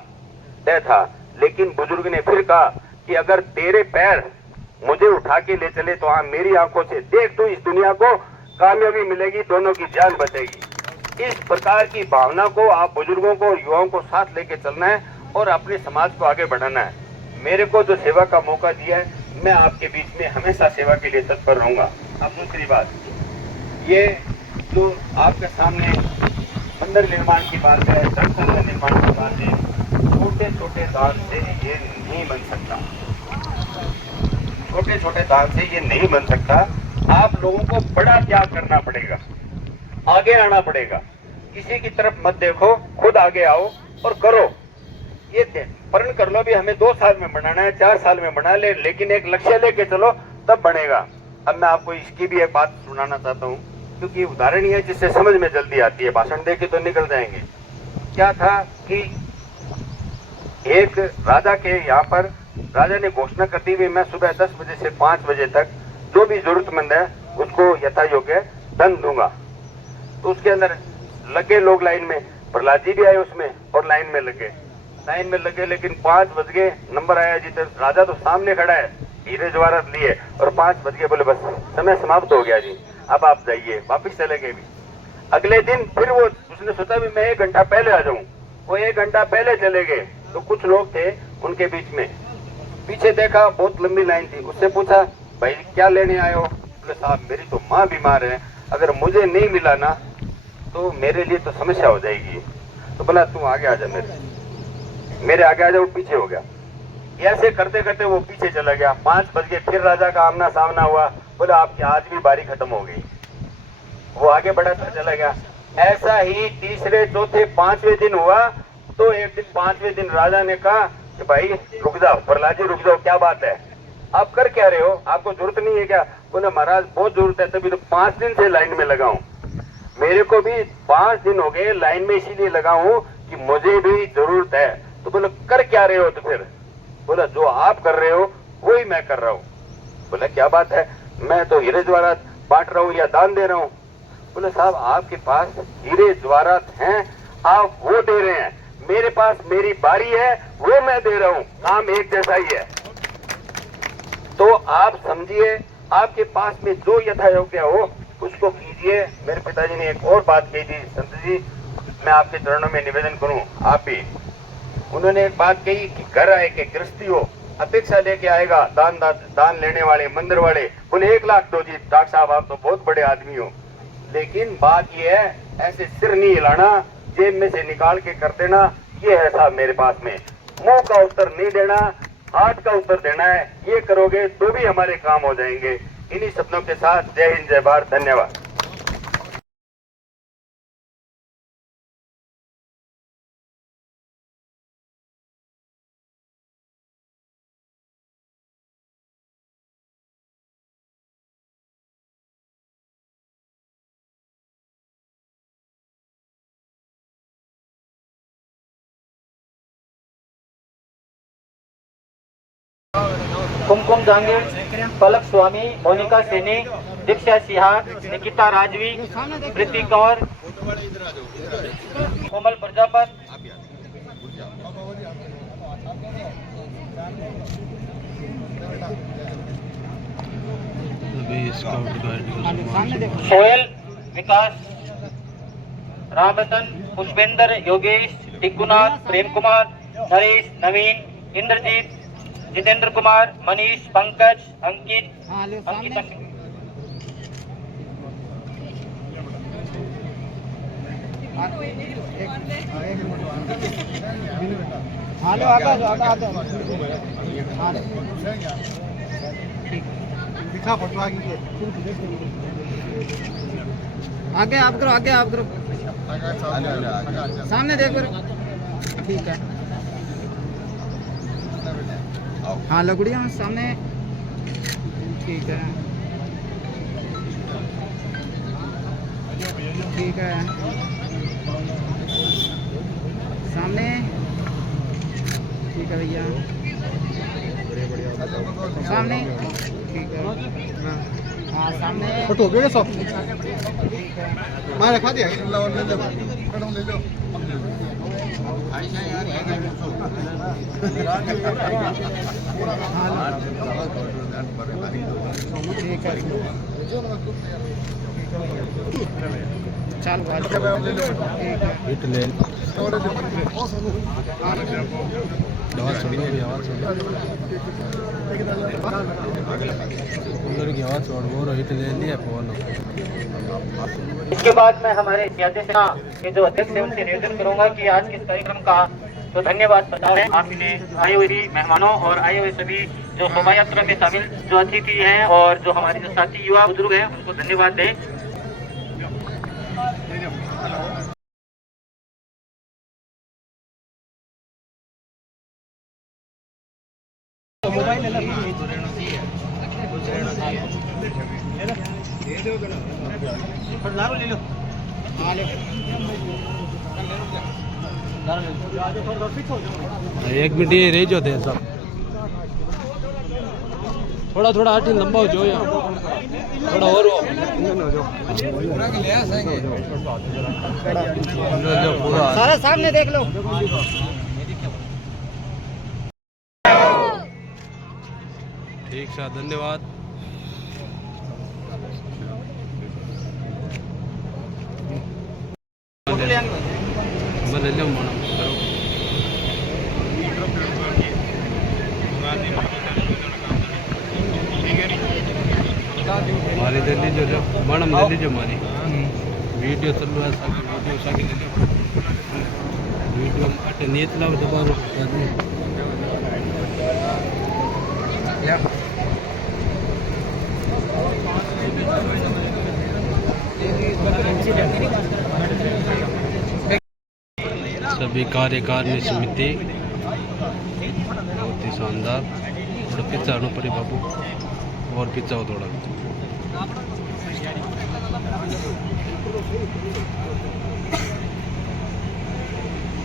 तय था। लेकिन बुजुर्ग ने फिर कहा कि अगर तेरे पैर मुझे उठा के ले चले तो हाँ, मेरी आंखों से देख तू इस दुनिया को, कामयाबी मिलेगी, दोनों की जान बचेगी। इस प्रकार की भावना को आप बुजुर्गों को, युवाओं को साथ लेके चलना है और अपने समाज को आगे बढ़ाना है। मेरे को जो सेवा का मौका दिया है, मैं आपके बीच में हमेशा सेवा के लिए तत्पर रहूंगा। अब दूसरी बात, ये जो आपके सामने मंदिर निर्माण की बात है, संघ निर्माण की बात है, छोटे छोटे दान से ये नहीं बन सकता। छोटे छोटे दान से ये नहीं बन सकता। आप लोगों को बड़ा त्याग करना पड़ेगा, आगे आना पड़ेगा। किसी की तरफ मत देखो, खुद आगे आओ और करो। ये प्रण कर लो भी हमें 2 साल में बनाना है, 4 साल में बना ले, लेकिन एक लक्ष्य लेके चलो, तब बनेगा। अब मैं आपको इसकी भी एक बात सुनाना चाहता हूँ, क्योंकि उदाहरण ही है जिससे समझ में जल्दी आती है। भाषण दे के तो निकल जाएंगे। क्या था कि एक राजा के यहाँ पर राजा ने घोषणा कर दी, मैं सुबह 10 बजे से 5 बजे तक जो भी जरूरतमंद है उसको यथा योग्य धन दूंगा। तो उसके अंदर लगे लोग लाइन में, प्रहलाद जी भी आए उसमें और लाइन में लगे, लेकिन 5 बज गए, नंबर आया जी, तो राजा तो सामने खड़ा है, हीरे जवाहरात लिए, और 5 बज गए, बोले बस समय समाप्त हो गया जी, अब आप जाइए। वापिस चले गए भी। अगले दिन फिर वो, उसने सोचा भी मैं 1 घंटा पहले आ जाऊं, वो 1 घंटा पहले चले गए। तो कुछ लोग थे उनके बीच में, पीछे देखा बहुत लंबी लाइन थी, उससे पूछा भाई क्या लेने आए हो? बोले साहब मेरी तो माँ बीमार है, अगर मुझे नहीं मिला ना तो मेरे लिए तो समस्या हो जाएगी। तो बोला तू आगे आ जा, मेरे आगे आ जा। वो पीछे हो गया। ऐसे करते करते वो पीछे चला गया। 5 बज गए, फिर राजा का आमना सामना हुआ। बोला आपकी आज भी बारी खत्म हो गई। वो आगे बढ़ाता चला गया। ऐसा ही तीसरे चौथे 5वें दिन हुआ। तो एक दिन 5वें दिन राजा ने कहा कि भाई रुक जाओ, प्रहलाद जी रुक जाओ, क्या बात है, आप कर क्या रहे हो, आपको जरूरत नहीं है क्या? बोले महाराज बहुत जरूरत है, तभी तो 5 दिन से लाइन में लगा हूँ। मेरे को भी 5 दिन हो गए लाइन में इसीलिए लगा हूँ कि मुझे भी जरूरत है। तो बोले कर क्या रहे हो? तो फिर बोला जो आप कर रहे हो वही मैं कर रहा हूँ। बोला क्या बात है? मैं तो हीरे जवाहरात बांट रहा हूँ या दान दे रहा हूँ। बोले साहब आपके पास हीरे जवाहरात हैं, आप वो दे रहे हैं, मेरे पास मेरी बारी है, वो मैं दे रहा हूँ, काम एक जैसा ही है। तो आप समझिए, आपके पास में जो यथा योग्य हो उसको कीजिए। मेरे पिताजी ने एक और बात कही थी, संत जी मैं आपके चरणों में निवेदन करूं, आप भी, उन्होंने एक बात कही कि घर आए के गृहस्थी हो, अपेक्षा लेके आएगा दान लेने वाले, मंदिर वाले, बोले 1 लाख दो जी, डॉक्टर साहब आप तो बहुत बड़े आदमी हो, लेकिन बात ये है ऐसे सिर नहीं हिलाना, जेब में से निकाल के कर देना, ये है साहब मेरे पास में। मुंह का उत्तर नहीं देना, हाथ का उत्तर देना है। ये करोगे तो भी हमारे काम हो जाएंगे। इन्हीं सपनों के साथ जय हिंद, जय भारत, धन्यवाद। कुमकुम जहांगीर, पलक स्वामी, मोनिका सैनी, दीक्षा सिहाग, निकिता राजवी, प्रीति कौर, कोमल प्रजापत, सोहेल, विकास, रामरतन, पुष्पेंद्र, योगेश, टिकुनाथ, प्रेम कुमार, नरेश, नवीन, इंद्रजीत, जितेंद्र कुमार, मनीष, पंकज, अंकित हेलो आगे दिखा फोटो आगे आप करो सामने देखो ठीक है हाँ लगड़िया सामने ठीक है सामने ठीक है भैया सामने ठीक है हाँ सामने फोटो हो गया सब मैं रखा दिया चल इसके बाद मैं हमारे सेना के जो अध्यक्ष है उनसे निवेदन करूंगा कि आज के इस कार्यक्रम का तो धन्यवाद बताओ है आप इन्हें आए हुए मेहमानों और आए हुए सभी जो शोभा यात्रा में शामिल जो अतिथि हैं और जो हमारे जो साथी युवा बुजुर्ग हैं उनको धन्यवाद दें। एक मिनट ये रह जो थे सब थोड़ा थोड़ा आठ लंबा हो जो यहाँ थोड़ा और हो पूरा सारा सामने देख लो ठीक है धन्यवाद। ले लो हमारी ले लीजिए मैडम ले लीजिए हमारी वीडियो चल रहा है वीडियो साकी ले लो वीडियो अटे नीत लाओ दबा सभी कार्यकारिणी समिति बहुत ही शानदार थोड़ा पिज्जा आना पड़े बाबू और पिज्जा हो थोड़ा